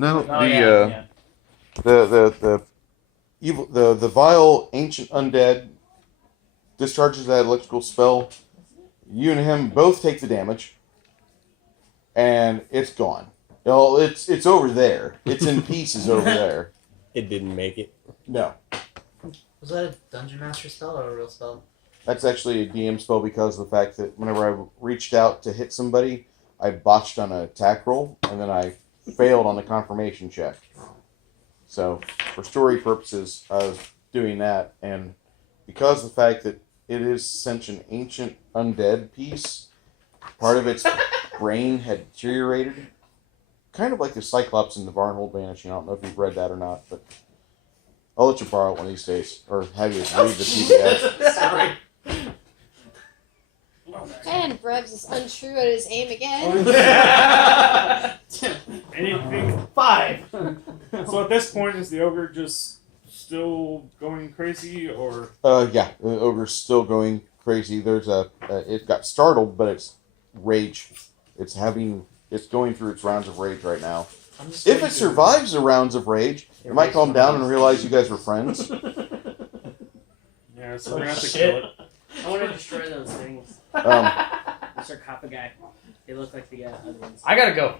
No, Oh, yeah. the evil, the vile ancient undead discharges that electrical spell. You and him both take the damage, and it's gone. Well, it's over there. It's in pieces over there. It didn't make it. No, Was that a Dungeon Master spell or a real spell? that's actually a DM spell because of the fact that whenever I reached out to hit somebody, I botched on an attack roll, and then I failed on the confirmation check. So, for story purposes, I was doing that, and because of the fact that it is such an ancient undead piece, part of its brain had deteriorated. Kind of like the Cyclops in the Varnhold Vanishing. I don't know if you've read that or not, but I'll let you borrow it one of these days, or have you read the PDF. Sorry. And Brevs is untrue at his aim again. Anything 5. So at this point, is the ogre just still going crazy, or? Yeah, the ogre's still going crazy. There's it got startled, but it's rage. It's going through its rounds of rage right now. If it survives the rounds of rage, it might calm down and realize you guys were friends. Yeah, so we're gonna have to kill it. I want to destroy those things. Um, The sarcophagi. They look like the other ones. I gotta go.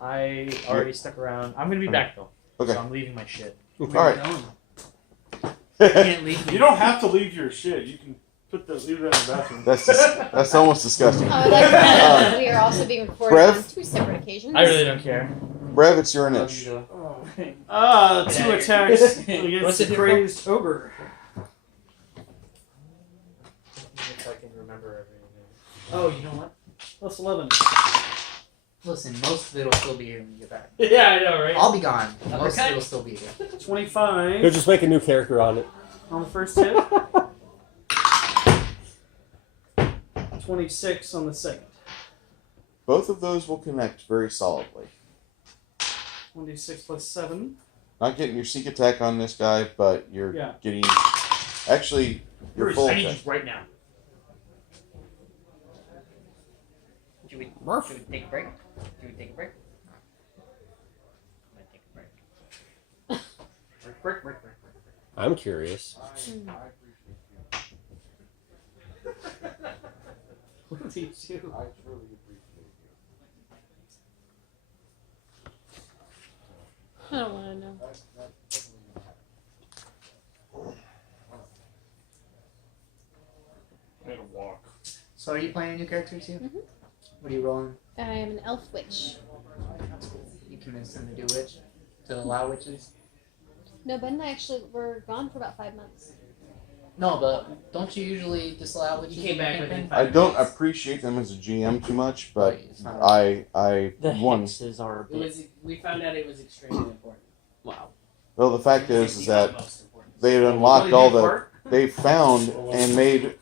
I already stuck around. I'm gonna be back though. Okay. So I'm leaving my shit. All right. You can't leave me. You don't have to leave your shit. You can leave it in the bathroom. That's almost disgusting. I would like to add that we are also being recorded Brev? on 2 separate occasions. I really don't care. Brev, it's your niche. 2 attacks What's against it the do for? crazed ogre. If I can remember everything. Oh, you know what? Plus 11. Listen, most of it will still be here when you get back. Yeah, I know, right? I'll be gone. Most of Uppercut? it will still be here. 25 He'll just make a new character on it. on the first hit. 26 on the second. Both of those will connect very solidly. 26 plus 7. Not getting your seek attack on this guy, but you're Yeah. getting actually your Bruce, full I need attack. you right now. Should we take a break? Should we take a break? I'm gonna take a break. Break. I'm curious. What did he do? I don't want to know. I had to walk. So are you playing a new character too? Mhm. What are you rolling? I am an elf witch. You convinced them to do witch? To allow witches? No, Ben and I actually were gone for about 5 months. No, but don't you usually disallow witches? You came in back your within campaign? I don't appreciate them as a GM too much, but It's not- I The one. hexes are a It bit. was. We found out it was extremely important. Wow. Well, the fact is The that most important. they had unlocked all the they found and made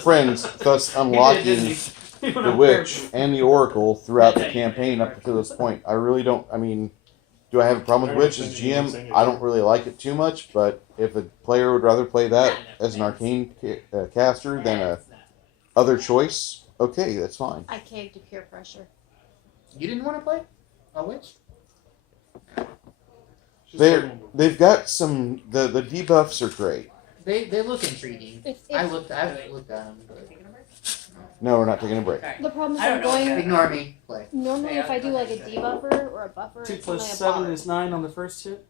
friends, thus unlocking the witch and the oracle throughout the campaign up to this point. I really don't. I mean, do I have a problem with witch as GM? I don't really like it too much, but if a player would rather play that as an arcane caster than a other choice, okay, that's fine. I caved to peer pressure. You didn't want to play a witch? They've got some the debuffs are great. They look intriguing. If I've looked at them. But No, we're not taking a break. the problem is I I'm don't know. going. ignore me. Play. Normally, if I do like a debuffer or a buffer, 2 it's plus only a 7 bar. is 9 on the first hit.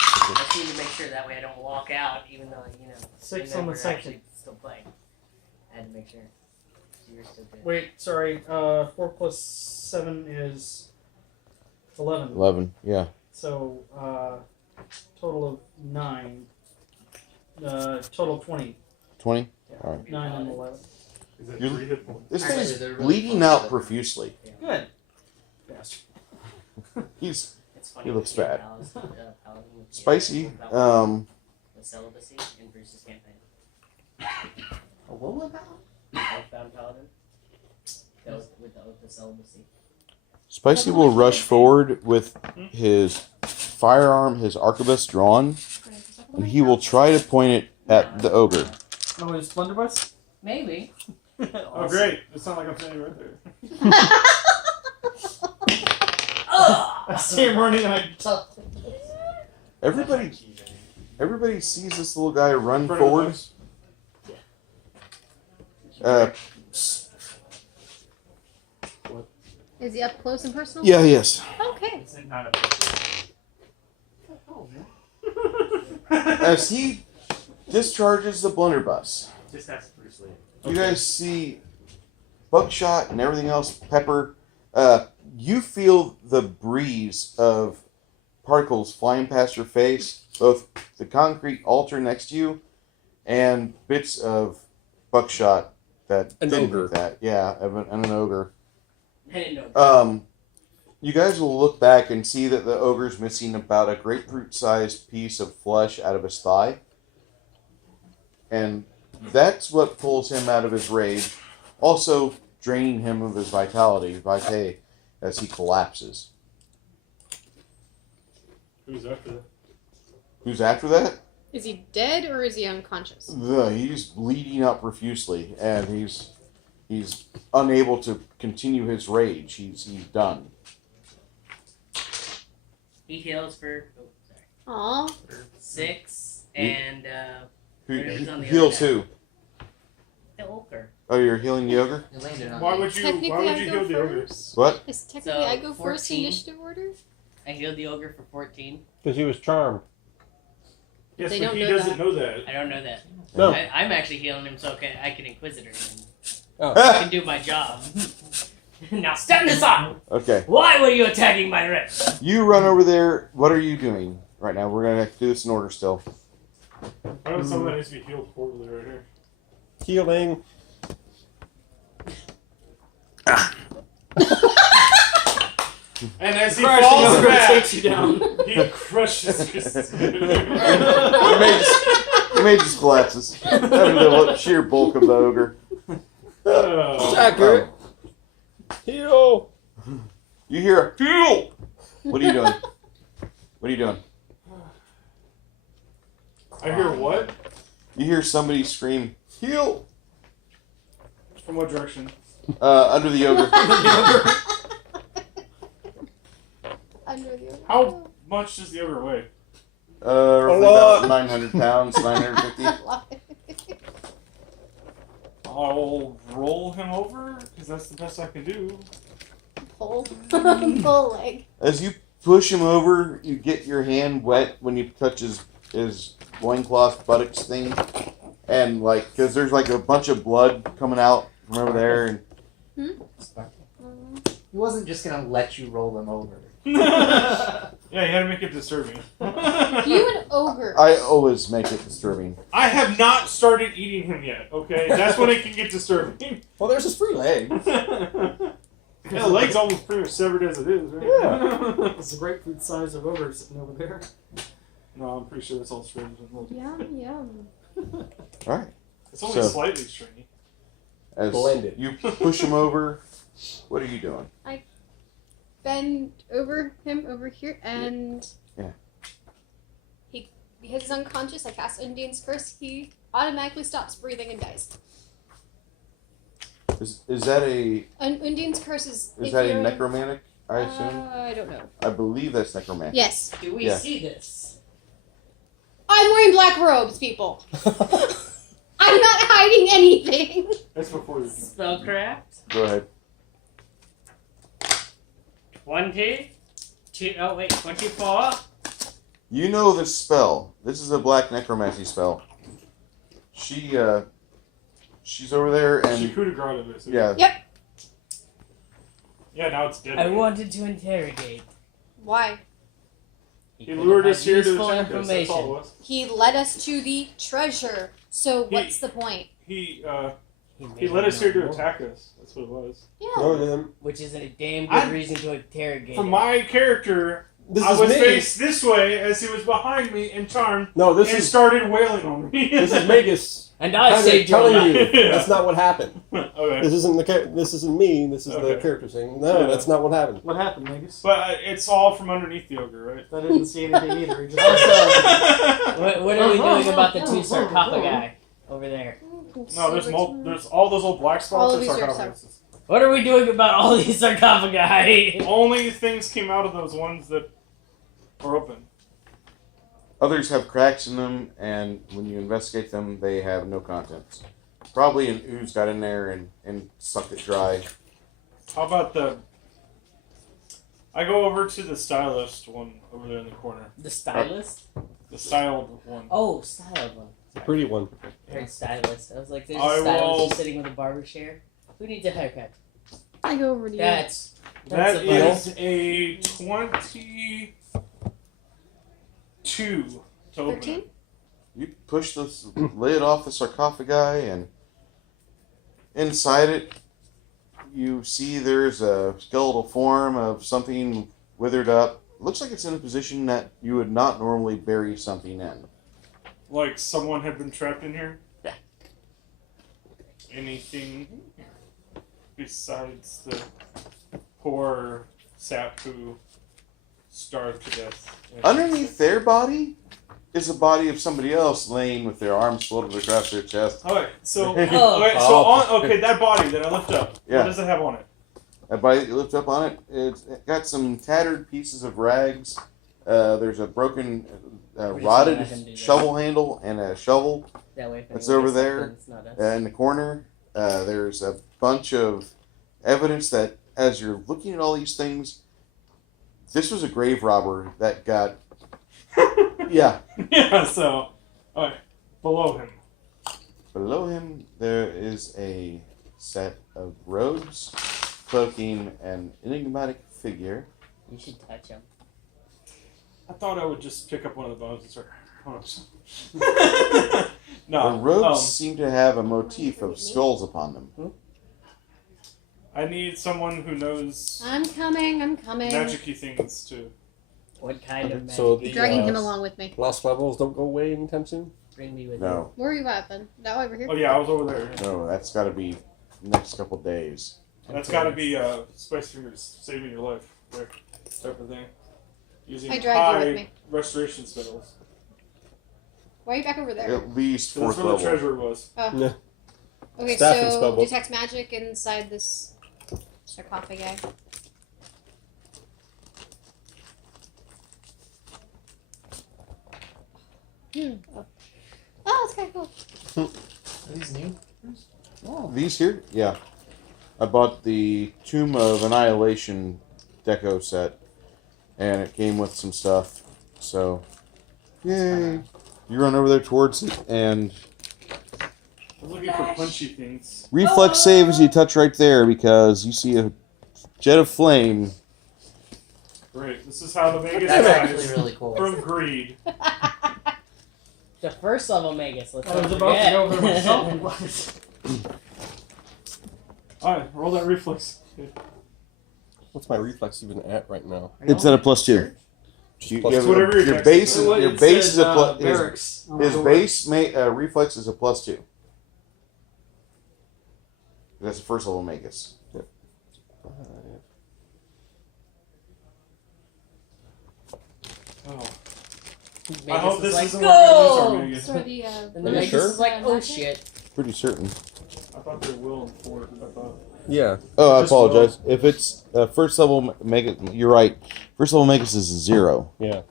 I just need to make sure that way I don't walk out, even though 6 even on though the we're second. actually still playing. I had to make sure. So you're still good. Wait, sorry. 4 plus 7 is 11. 11, yeah. So, total of 9. Total of 20. 20? Yeah. All right. 9 and 11. Is that You're- 3 hit points? This Actually, thing's they're really bleeding close, out but- profusely. Good. Yes. He's It's funny He looks when you bad. get Paladin with the- spicy. the celibacy in Bruce's campaign. What was that? Oathbound Paladin. That was with the oath of celibacy. Spicy will rush forward with his firearm, his arquebus drawn, and he will try to point it at the ogre. Oh, it's blunderbuss? Maybe. Oh, great. It sounds like I'm standing right there. Ugh! I see him running and I tell. Everybody sees this little guy run Front of the forward. bus. Is he up close and personal? Yeah, yes. Okay. It's not a As he discharges the blunderbuss, Just ask Bruce Lee. you guys see buckshot and everything else, pepper. You feel the breeze of particles flying past your face, both the concrete altar next to you and bits of buckshot that An didn't ogre. hit that. Yeah, and an ogre. I didn't know. You guys will look back and see that the ogre's missing about a grapefruit-sized piece of flesh out of his thigh. And that's what pulls him out of his rage, also draining him of his vitality, as he collapses. Who's after that? Who's after that? Is he dead or is he unconscious? He's bleeding out profusely, and he's unable to continue his rage. He's done. He heals for Aw. 6 and Who Who's on the heals other who? the ogre. Oh, you're healing the ogre? You landed on Why me. would you? Technically, Why would I you go heal the ogre? first. What? Is technically So, I go first 14. initiative order? I healed the ogre for 14. Because he was charmed. Yes, They but don't he know doesn't that. know that. I don't know that. No. I'm actually healing him so I can Inquisitor him. Oh. I can do my job. Now step aside! Okay. Why were you attacking my wrist? You run over there. What are you doing right now? We're going to have to do this in order still. Why don't someone that needs to be healed poorly right here? Healing. And as he Crush, falls the ogre back, takes you down. he crushes his The mage just collapses under the sheer bulk of the ogre. Accurate. Heal. You hear a heal. What are you doing? What are you doing? I hear what? You hear somebody scream, heal! From what direction? Under the ogre. Under the How much does the ogre weigh? Roughly about 900 pounds, 950. I'll roll him over, because that's the best I can do. Pull. Pull leg. As you push him over, you get your hand wet when you touch his loincloth buttocks thing. And, because there's, a bunch of blood coming out from over there. And He wasn't just gonna let you roll him over. Yeah, you had to make it disturbing. You an ogre. I always make it disturbing. I have not started eating him yet, okay? That's when it can get disturbing. Well, there's his free leg. Yeah, the leg's almost pretty much severed as it is, right? Yeah. It's a grapefruit size of ogre sitting over there. No, I'm pretty sure it's all stringy. Yum, yum. Alright. It's only So- slightly stringy. As Blended. you push him over, what are you doing? Bend over him over here and Yeah. Because he's unconscious, I cast Undine's Curse, he automatically stops breathing and dies. Is that a Undine's Curse is if that a you're necromantic, I assume? I don't know. I believe that's necromantic. Yes. Do we Yeah. see this? I'm wearing black robes, people. I'm not hiding anything. That's before you. Spellcraft. Go ahead. 24. You know this spell. This is a black necromancy spell. She's over there She and coup de grace of it. yeah. Yeah, now it's dead. I wanted to interrogate. Why? He lured us here to useful attack us. That's all it information. was. He led us to the treasure. So what's the point? He He led us here to attack us. That's what it was. Yeah. Oh, then Which is a damn good I- reason to interrogate For him. my character, this I is was me. faced this way as he was behind me and charmed No, this and is started wailing on me. this is Magus. And I Kinda saved your telling life. you Yeah. that's not what happened. Okay. This isn't this isn't me. This is the Okay. character saying no. Yeah. That's not what happened. What happened, Magus? But it's all from underneath the ogre, right? I didn't see anything either. He just What are we doing about the two sarcophagi over there? No, there's all those old black All spots of are these are sarcophaguses. What are we doing about all these sarcophagi? Only things came out of those ones that are open. Others have cracks in them, and when you investigate them, they have no contents. Probably an ooze got in there and sucked it dry. How about the... I go over to the stylist one over there in the corner. The stylist? The styled one. Oh, styled one. The pretty one. I heard stylist. I was like, there's I a stylist will- just sitting with a barber chair. Who needs a haircut? I go over to you. That's That a vital. is a 22 to open 13? it. You push the lid off the sarcophagi, and inside it, you see there's a skeletal form of something withered up. Looks like it's in a position that you would not normally bury something in. Like someone had been trapped in here? Yeah. Anything besides the poor sap who starved to death? Underneath their body is the body of somebody else laying with their arms folded across their chest. Alright, so Oh. that body that I lift up, Yeah. what does it have on it? That body that you lift up on it, it's got some tattered pieces of rags. There's a broken, We're just rotted gonna let him do this. shovel handle and a shovel That way if It's anyone over gets there. something, it's not us. in the corner. There's a bunch of evidence that as you're looking at all these things, this was a grave robber that got. Yeah. Yeah, so alright. Below him. Below him, there is a set of robes cloaking an enigmatic figure. You should touch him. I thought I would just pick up one of the bones and start. The No. robes seem to have a motif of skulls upon them. I need someone who knows I'm coming. magic-y things too. What kind of magic? So the Dragging him along with me. lost levels don't go away anytime soon. Bring me with you. No, Where are you at then? That over here? Oh yeah, I was over there. no, that's got to be next couple days. That's got to be Spice Fingers saving your life, there, type of thing. Using I dragged you with high me. restoration spells. Why are you back over there? At least So that's fourth where the level. treasure was. Okay, Staff and so spellbook. detect magic inside this sarcophagi. Oh, that's kind of cool. Are these new? Oh. These here, yeah. I bought the Tomb of Annihilation deco set, and it came with some stuff. So, yay! You run over there towards it, and I was looking for punchy things. reflex save as you touch right there because you see a jet of flame. Great. This is how the Vegas That's dies actually really cool. from greed. The first level Magus. Let's I not was about to forget. go over myself. Alright, roll that reflex. What's my reflex even at right now? It's at a +2. You, Plus you have two. Whatever your your dex base, is. your base is a plus. Barracks. His base reflex is a +2. That's the first level Magus. Oh. Magus I hope is this like, isn't where we're go! gonna use our So Magus. the, And Are then you Magus sure? is like, oh magic? shit. Pretty certain. I thought they will in Fort. I thought. Yeah. Oh, I Just apologize. If it's first level Magus, you're right. First level Magus is a 0. Yeah.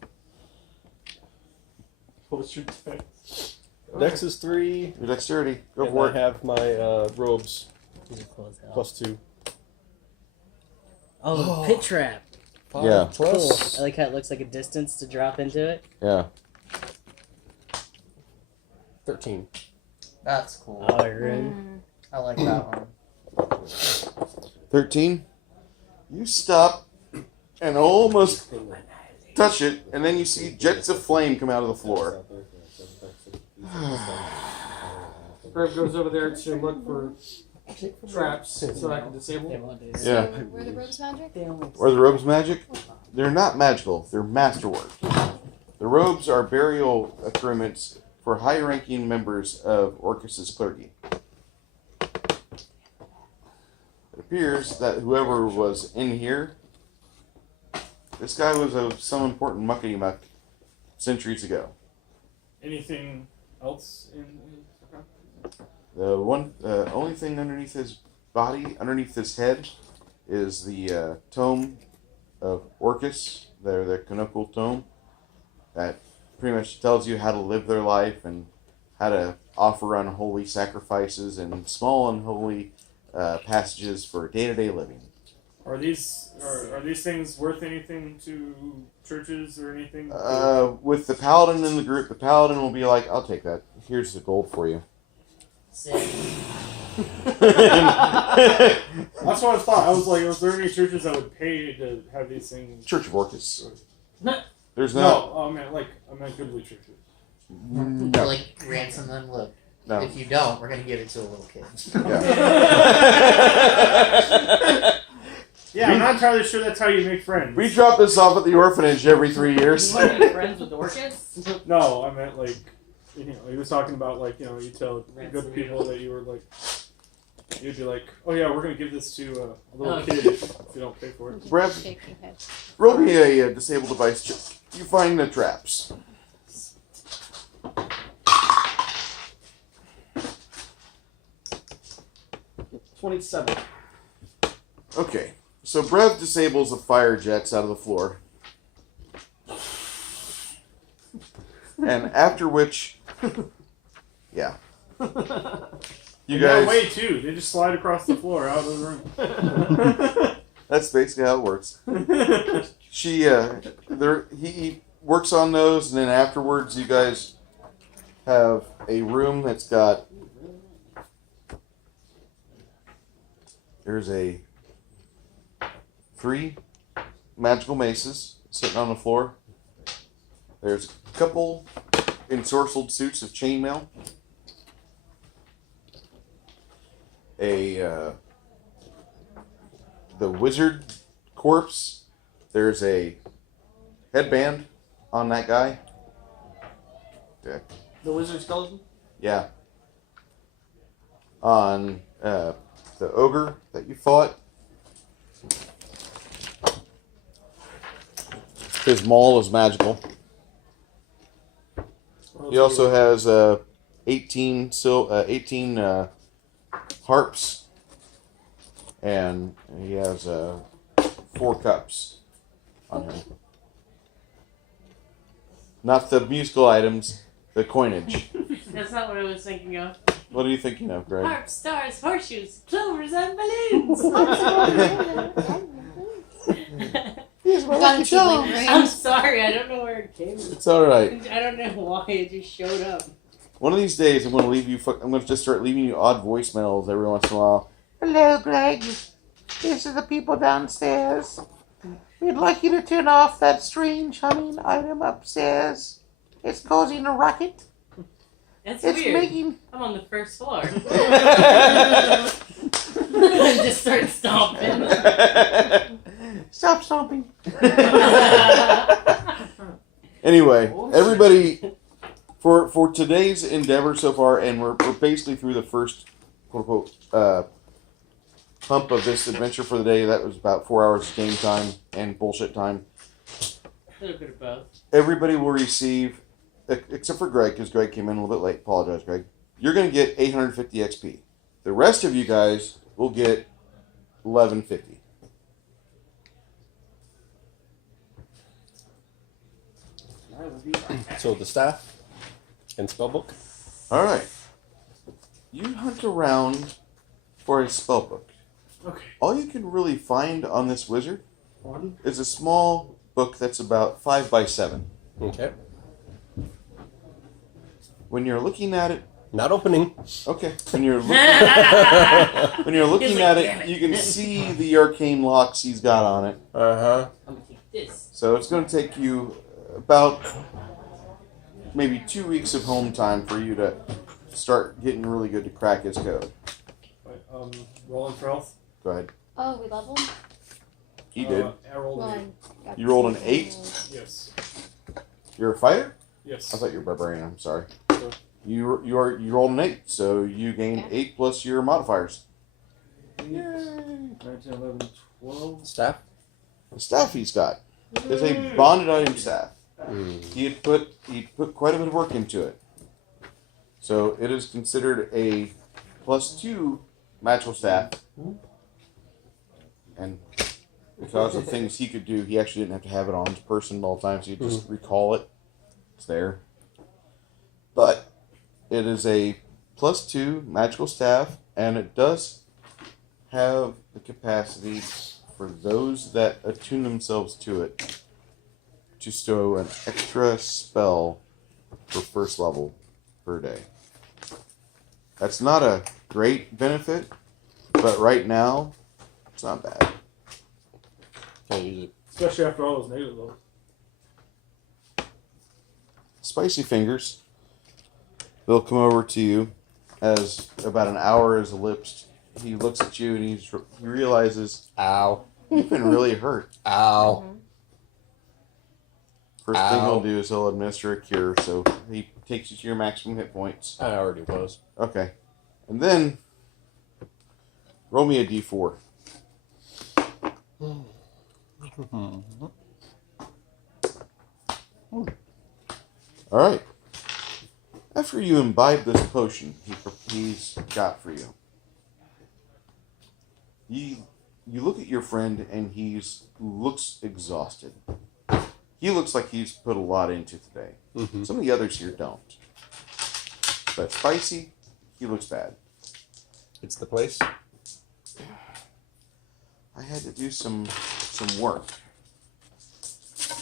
What's your dex? Dex is 3. Your dexterity. Go and for I it. have my robes These are cool as hell. +2. Oh, pit trap. 5 Yeah. plus. I like how it looks like a distance to drop into it. Yeah. 13. That's cool. Oh, rune. I like that one. 13. You stop and almost touch it, and then you see jets of flame come out of the floor. Grave goes over there to look for traps so I can They disable. won't do this. So, Yeah. where the robes magic? They only Are the robes magic? They're not magical. They're masterwork. The robes are burial accoutrements for high-ranking members of Orcus's clergy. It appears that whoever was in here, this guy was some important muckety-muck centuries ago. Anything else in The only thing underneath his body, underneath his head, is the tome of Orcus, their canonical tome, that pretty much tells you how to live their life and how to offer unholy sacrifices and small unholy passages for day-to-day living. Are these things worth anything to churches or anything? With the paladin in the group, the paladin will be like, "I'll take that. Here's the gold for you." Sick. That's what I thought. I was like, was there any churches that would pay to have these things? Church of Orcus. No. There's not. No, I meant goodly churches. No. Like ransom them. Look, No. if you don't, we're gonna give it to a little kid. Yeah. Yeah, I'm not entirely sure that's how you make friends. We drop this off at the orphanage every 3 years. You want to be friends with orchids? No, I meant like, he was talking about like, you tell Ransom good people that you were like, you'd be like, oh yeah, we're gonna give this to a little Oh. kid if you don't pay for it. Rev, Shaking head. roll me a disable device check. You find the traps. $27. Okay, so Brev disables the fire jets out of the floor. And after which, yeah. You That guys, way too. They just slide across the floor out of the room. that's basically how it works. He works on those, and then afterwards, you guys have a room that's got. There's 3 magical maces sitting on the floor. There's a couple ensorcelled suits of chainmail. The wizard corpse. There's a headband on that guy. Yeah. The wizard skeleton? Yeah. On the ogre that you fought. His maul is magical. He also has 18 harps, and he has 4 cups on him. Not the musical items, the coinage. That's not what I was thinking of. What are you thinking of, Greg? Harps, stars, horseshoes, clovers, and balloons. Got a feeling, I'm right? sorry, I don't know where it came from. It's all right. I don't know why it just showed up. One of these days, I'm going to leave you. I'm going to just start leaving you odd voicemails every once in a while. Hello, Greg. These are the people downstairs. We'd like you to turn off that strange humming item upstairs. It's causing a racket. That's It's weird. making. I'm on the first floor. I just start stomping. Stop stomping. Anyway, everybody, for today's endeavor so far, and we're basically through the first quote unquote hump of this adventure for the day. That was about 4 hours of game time and bullshit time. A little bit of both. Everybody will receive, except for Greg, because Greg came in a little bit late. Apologize, Greg. You're going to get 850 XP. The rest of you guys will get 1150. So the staff and spellbook. All right. You hunt around for a spellbook. Okay. All you can really find on this wizard is a small book that's about 5 by 7. Okay. When you're looking at it, Not opening. okay. When you're looking He's like, at "Damn it, it." you can see the arcane locks he's got on it. Uh-huh. I'm gonna take this. So it's going to take you about maybe 2 weeks of home time for you to start getting really good to crack his code. Right, rolling for health. Go ahead. Oh, we leveled? He did. I rolled an One. Got You rolled an 2. 8? 8. Yes. You're a fighter? Yes. I thought you were a barbarian. I'm sorry. Sure. You rolled an 8, so you gained Yeah. 8 plus your modifiers. 19, 11, 12. Staff. The staff he's got is a bonded item staff. He'd put quite a bit of work into it. So it is considered a +2 magical staff. And because of things he could do, he actually didn't have to have it on his person at all times. He could just recall it. It's there. But it is a +2 magical staff, and it does have the capacity for those that attune themselves to it to stow an extra spell for first level per day. That's not a great benefit, but right now, it's not bad. Can't use it. Especially after all those negative levels. Spicy fingers. They'll come over to you as about an hour has elapsed. He looks at you and he realizes, Ow. you've been really hurt. Ow. First thing Ow. he'll do is he'll administer a cure, so he takes you to your maximum hit points. I already was. Okay. And then, roll me a d4. Alright. After you imbibe this potion he's got for you, you look at your friend and looks exhausted. He looks like he's put a lot into today. Mm-hmm. Some of the others here don't. But Spicy, he looks bad. It's the place. I had to do some work.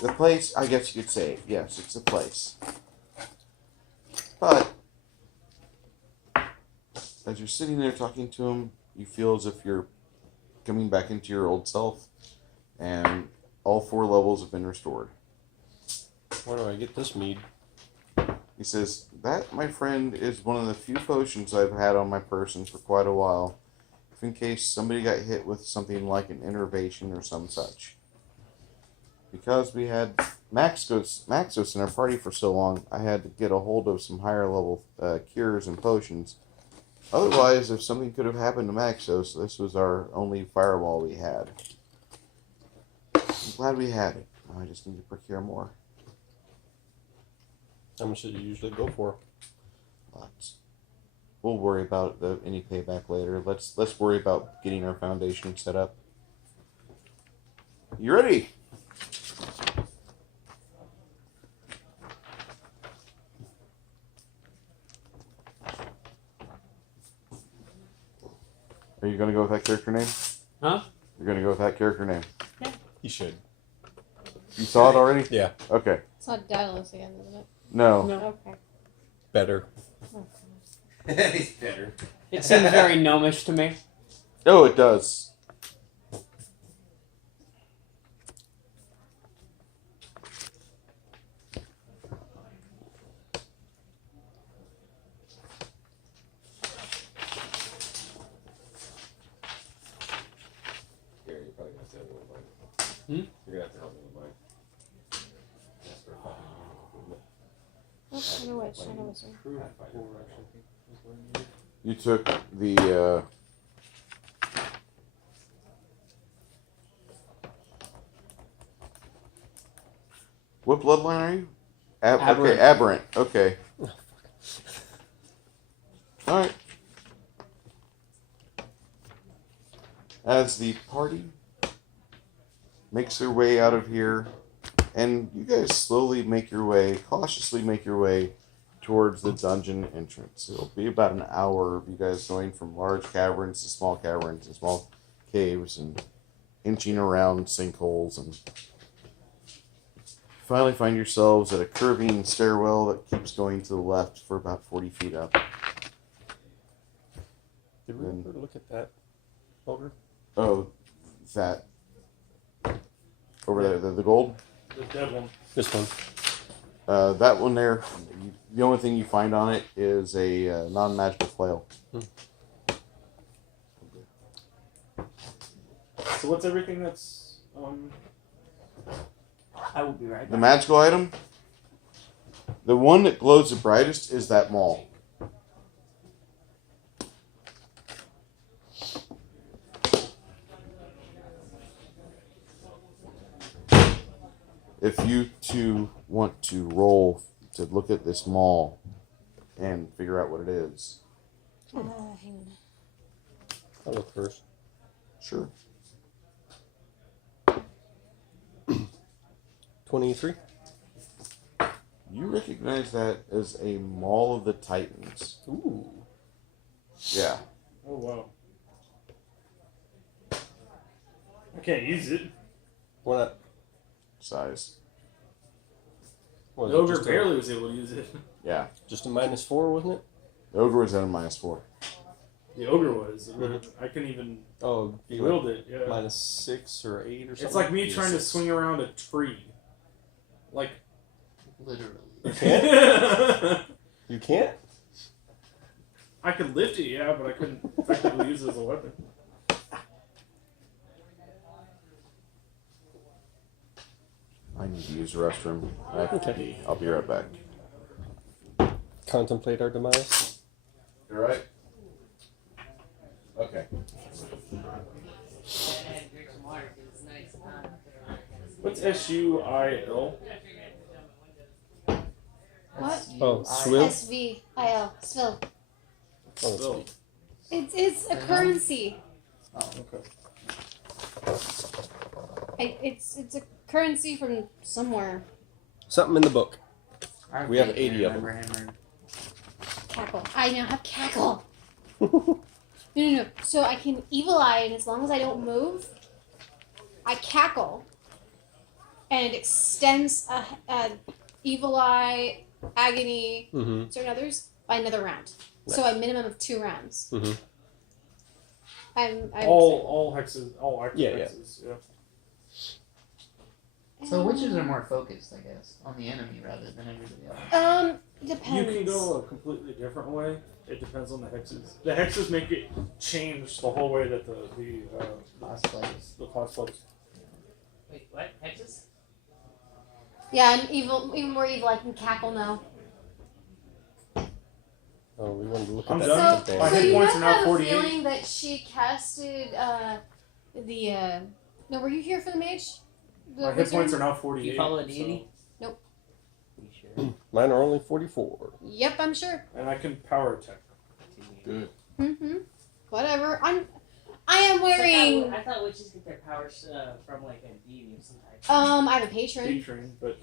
The place, I guess you could say, yes, it's a place. But as you're sitting there talking to him, you feel as if you're coming back into your old self, and all 4 levels have been restored. Where do I get this mead? He says, that, my friend, is one of the few potions I've had on my person for quite a while, if in case somebody got hit with something like an innervation or some such. Because we had Maxos in our party for so long, I had to get a hold of some higher level cures and potions. Otherwise, if something could have happened to Maxos, this was our only fireball we had. I'm glad we had it. Now I just need to procure more. How much did you usually go for? Lots. We'll worry about any payback later. Let's worry about getting our foundation set up. You ready? Are you gonna go with that character name? Huh? You're gonna go with that character name. You should. You saw it already? Yeah. Okay. It's not Daedalus again, isn't it? No. Okay. Better. He's better. It seems very gnomish to me. Oh, it does. Gary, you're probably gonna have to help me with mine. Hmm? You're gonna have to help me with mine. I know which. I know which one. You took the what bloodline are you? Aberrant. Okay, aberrant. Okay. All right. As the party makes their way out of here, and you guys slowly make your way, cautiously make your way towards the dungeon entrance. It'll be about an hour of you guys going from large caverns to small caves and inching around sinkholes, and finally find yourselves at a curving stairwell that keeps going to the left for about 40 feet up. Did we ever look at that ogre? Oh, that over there, the gold? The dead one. This one. That one there, the only thing you find on it is a non-magical flail. So what's everything that's I will be right The back. magical item, the one that glows the brightest is that maul. If you two want to roll to look at this maul and figure out what it is. Hang on. I'll look first. Sure. 23. You recognize that as a Mall of the Titans. Ooh. Yeah. Oh wow. I can't use it. Why not? Size. What The was it, ogre just barely was able to use it. Yeah. just a -4, wasn't it? The ogre was at a -4. The ogre was. I couldn't even Oh, be wield like it. Yeah. -6 or 8 or something. It's like me Yeah, trying to 6. swing around a tree. Like. Literally. You can't? You can't? I could lift it, yeah, but I couldn't effectively use it as a weapon. I need to use the restroom. I have to Okay. pee. I'll be right back. Contemplate our demise. You right? Okay. Drink some water 'cause it's nice. What's SUIL? What? Oh, swill? SVIL. Svill. Oh, Still. It's a currency. Oh, okay. It's a currency from somewhere. Something in the book. I We have vaguely 80 of them. remember him Cackle. I now have cackle. No. So I can evil eye, and as long as I don't move, I cackle, and it extends a evil eye, agony, Mm-hmm. certain others by another round. So a minimum of 2 rounds. Mm-hmm. I'm All hexes, all active Yeah. hexes. Yeah. So witches are more focused, I guess, on the enemy rather than everybody else. Depends. You can go a completely different way. It depends on the hexes. The hexes make it change the whole way that the Class plays. class plays. Wait, what? Hexes? Yeah, I'm evil. Even more evil. I can cackle now. Oh, we wanted to look I'm at done. that. So, My so hit you points have are now a 48. feeling that she casted the. No, were you here for the mage? The My hit wizard? points are now Do 48. you follow a deity? Nope. You sure? Mine are only 44. Yep, I'm sure. And I can power attack. Good. Mm-hmm. Whatever. I am wearing. I thought witches get their powers from like a deity of some type. I have a patron. Patron, but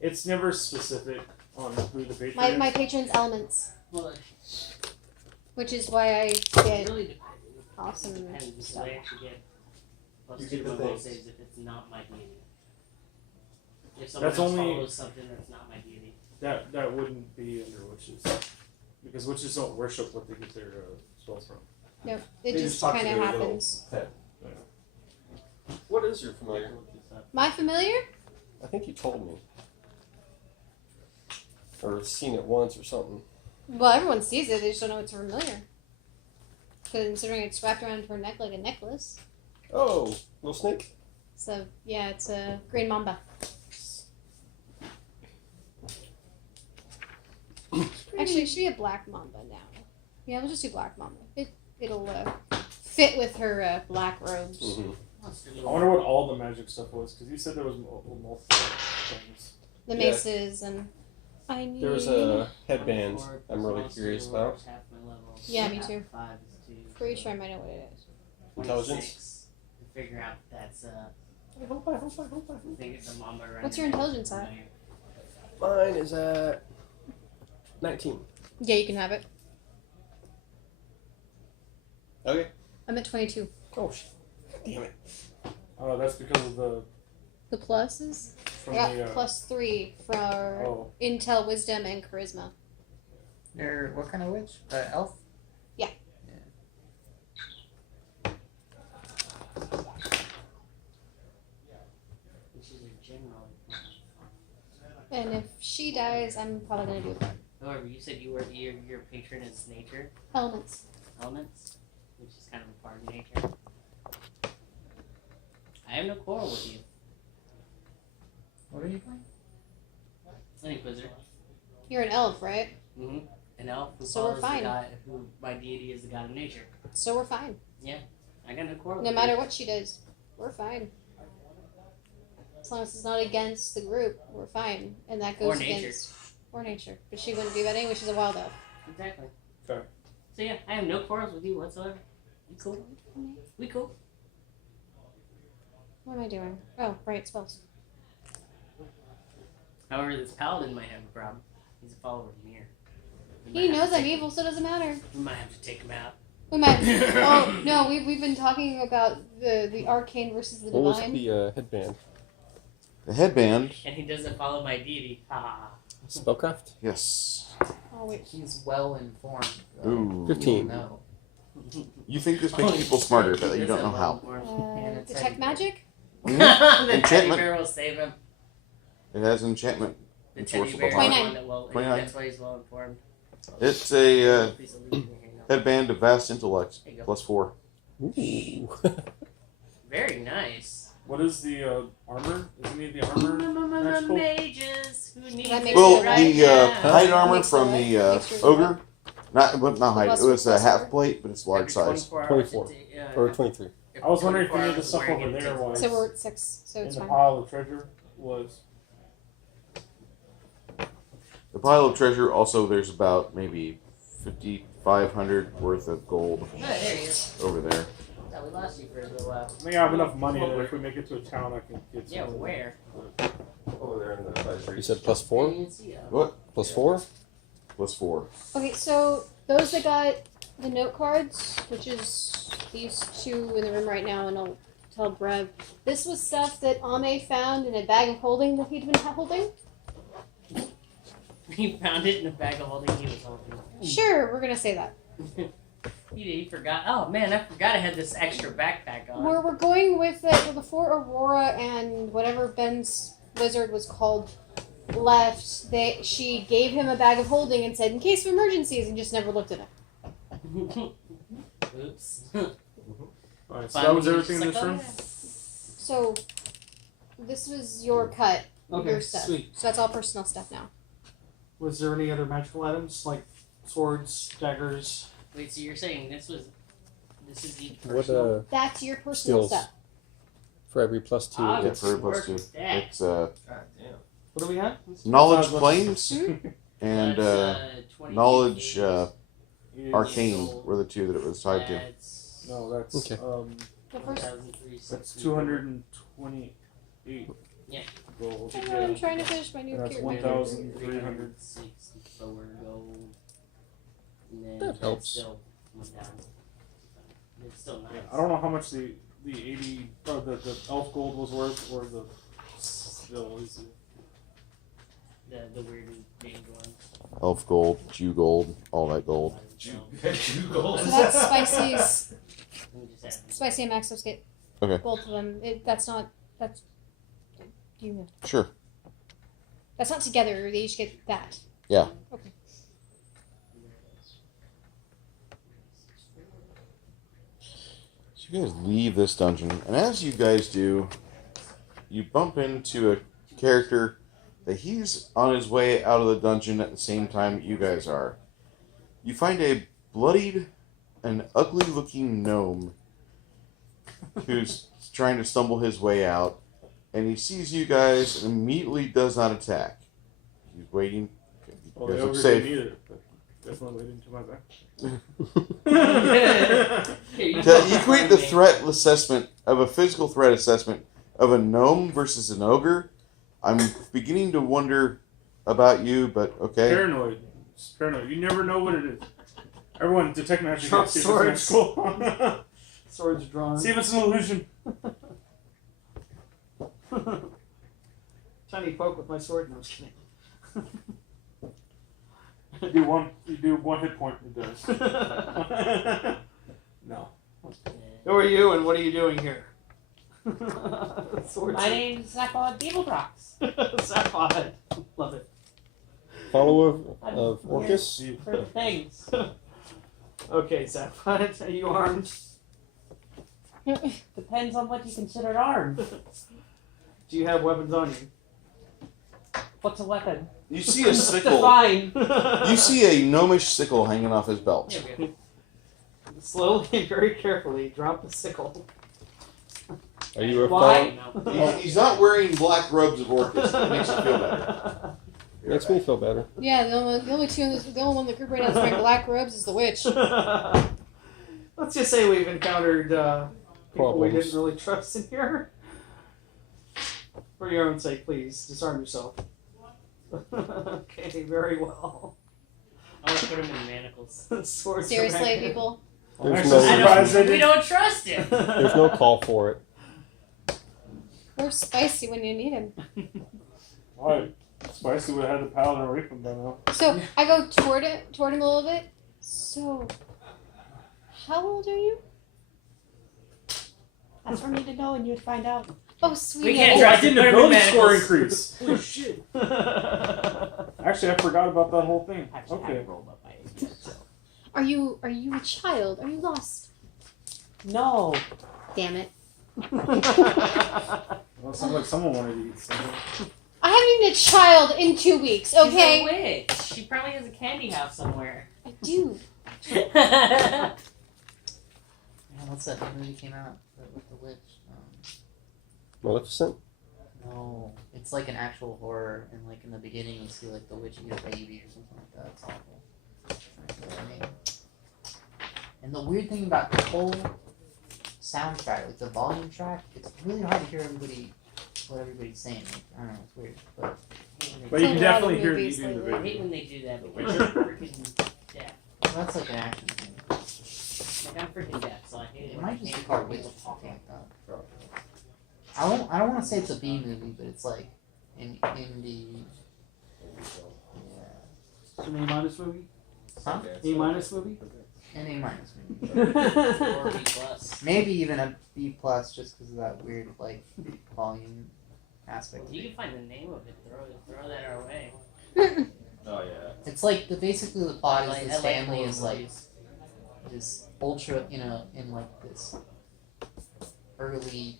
it's never specific on who the patron My is. patron's elements, Well, which is why I it get really depends. awesome Depends because stuff. I actually get plus You 2 get the to my will things. saves if it's not my deity. If someone That's else only- follows something that's not my deity. That wouldn't be under witches, because witches don't worship what they get their spells from. No, it They just just talk to kind of their little happens. What is your familiar? Look this up. My familiar? I think you told me. Or seen it once or something. Well, everyone sees it. They just don't know it's familiar. Considering it's wrapped around her neck like a necklace. Oh, little snake? So yeah, it's a green mamba. Actually, it should be a black mamba now. Yeah, we'll just do black mamba. It'll fit with her black robes. Mm-hmm. I wonder what all the magic stuff was, because you said there was multiple things. The Yeah. maces and I need. There was a headband I'm really curious about. Yeah, me too. 5 is 2. Pretty sure I might know what it is. Intelligence? To figure out that's I think it's a mamba right. What's your intelligence at? Mine is at 19. Yeah, you can have it. Okay. I'm at 22. Oh, damn it. That's because of The pluses? from I got the +3 for oh. intel, wisdom, and charisma. You're what kind of witch? Elf? Which is a general. And if she dies, I'm probably gonna do However, you said your patron is nature elements. elements, which is kind of a part of nature. I have no quarrel with you. What are you playing? An inquisitor. You're an elf, right? Mm-hmm. An elf who So we're follows the fine. god, who my deity is the god of nature. So we're fine. I got no quarrel. No with matter you. what she does, we're fine. As long as it's not against the group, we're fine. And that goes Or nature. against or nature. But she wouldn't do that anyway. She's a wild elf. Exactly. Okay. So yeah, I have no quarrels with you whatsoever. We cool. We cool. What am I doing? Oh, right, spells. However, this paladin might have a problem. He's a follower of Mir. He knows I'm evil, so it doesn't matter. We might have to take him out. We might. Oh no, we've been talking about the arcane versus the What was divine. the headband? The headband. And he doesn't follow my deity. Ha. Spellcraft? Yes. Oh wait. He's well informed. Ooh. 15. No. You think this makes people smarter, but you don't know how. Detect magic. The teddy Enchantment. bear will save him. It has enchantment. The teddy Enforceable bear is the 29. one that will. 29. That's why he's well informed. It's a Piece of illusion here, no. headband of vast intellect. There you go. Plus 4. Ooh. Very nice. What is the armor? Is any of the armor magical? Mages who needs That it makes Well, right the now. hide armor Makes from the the what? Makes yours ogre, not hide. It was a Plus half four. plate, but it's large Every size. 24 hours 24. it Or 23. I was wondering if 24 any of the hours stuff wearing over it there takes was- So we're at 6, so In it's the fine. pile of treasure was. The pile of treasure. Also, there's about maybe 5,500 worth of gold Oh, there he is. over there. That we lost you for a little while. I think I have enough money that if we make it to a town, I can get Yeah, something. where? Over there in the You said plus 4? What? Plus 4? Plus 4. Okay, so those that got the note cards, which is these two in the room right now, and I'll tell Brev. This was stuff that Ame found in a bag of holding that he'd been holding. He found it in a bag of holding he was holding. Sure, we're gonna say that. He forgot. Oh man, I forgot I had this extra backpack on. We're going with it before Aurora and whatever Ben's wizard was called left. She gave him a bag of holding and said, "In case of emergencies," and just never looked at it. Oops. Alright, so that was everything in Just this like, room? So this was your cut, Okay, your stuff. sweet. So that's all personal stuff now. Was there any other magical items like swords, daggers? Wait, so you're saying this is each What, personal? That's your personal skills? stuff. For every plus 2, Ah, it Yeah, gets. for plus work 2. with that. It's God damn. What do we have? knowledge Sounds like- planes and That's, 20 knowledge days. Is- arcane were the two that it was tied to. That's No, that's Okay. The first. 1,360. that's 228 Yeah. gold. Hang on, I'm trying to finish my new That's character. 1,300. 64 gold. And then That helps. It's still went down. It's still nice. Yeah, I don't know how much the 80 or the elf gold was worth, or the still is. The weird named one. Elf gold, Jew gold, all that gold. No. Two gold. So that's Spicy's. Let me just add this. Spicy and Maxos get Okay. both of them. That's not. That's. You know. Sure. That's not together. They each get that. Yeah. Okay. So you guys leave this dungeon, and as you guys do, you bump into a character that he's on his way out of the dungeon at the same time that you guys are. You find a bloodied and ugly-looking gnome who's trying to stumble his way out, and he sees you guys and immediately does not attack. He's waiting. You Well, guys the look ogre safe. didn't either, but definitely waiting to my back. Here, you To go equate the me. threat assessment of a physical threat assessment of a gnome versus an ogre, I'm beginning to wonder about you, but okay. Paranoid. It's paranoid. You never know what it is. Everyone, detect magic. Drop See if it's swords. magical. Swords drawn. See if it's an illusion. Tiny poke with my sword. No, I was kidding. You do one hit point. It does. No. Who are you and what are you doing here? Swords. My name's Zaphod Beeblebrox. Sapphire. Love it. Follower of Orcus? For things. Okay, Sapphire, are you armed? Depends on what you consider armed. Do you have weapons on you? What's a weapon? You see a sickle. Define. You see a gnomish sickle hanging off his belt. There we go. Slowly and very carefully drop the sickle. Are you a Why? follower? He's not wearing black robes of Orcus. That makes you feel better. Makes me feel better. Yeah, the only one in the group right now that's wearing black robes is the witch. Let's just say we've encountered people we Problems. didn't really trust in here. For your own sake, please disarm yourself. Okay, very well. I'll put him in manacles. Swords Seriously, around. people. I'm There's actually no- surprised they We didn't. don't trust him. There's no call for it. We're spicy when you need him. Why? Spicy would have had the paladin away from by now. So I go toward him a little bit. So, how old are you? That's for me to know and you'd find out. Oh, sweet. We can't Oh, I trust did him. an Put him in ability score manacles. increase. Holy shit. Actually, I forgot about that whole thing. Actually, I Okay. haven't rolled up my age yet, so. Are you a child? Are you lost? No. Damn it. Well, it sounds like someone wanted to eat something. I haven't eaten a child in 2 weeks, She's okay? a witch. She probably has a candy house somewhere. I do. Yeah, what's that new movie came out with the witch? Maleficent? No, it's like an actual horror, and like in the beginning you see like the witch eat a baby or something like that. It's awful. I'm trying to think of the name. And the weird thing about the whole soundtrack, like the volume track, it's really hard to hear what everybody's saying. Like, I don't know, it's weird, but But you Seen can a lot of definitely hear it movies eating the lately. I hate baby. when they do that, but we're freaking deaf. that's like an action thing. Like, I'm freaking deaf, so I hate it. It when might I just be can't called hear witch people talking like that. I don't want to say it's a B movie, but it's like in indie. Yeah. It's an A- movie? Huh? A- movie? An A- movie. Or B plus. Maybe even a B plus, just because of that weird like volume aspect. You can find the name of it. Throw that our way. Oh, yeah. It's like basically the plot is this I family horror is like movies. this ultra, in like this early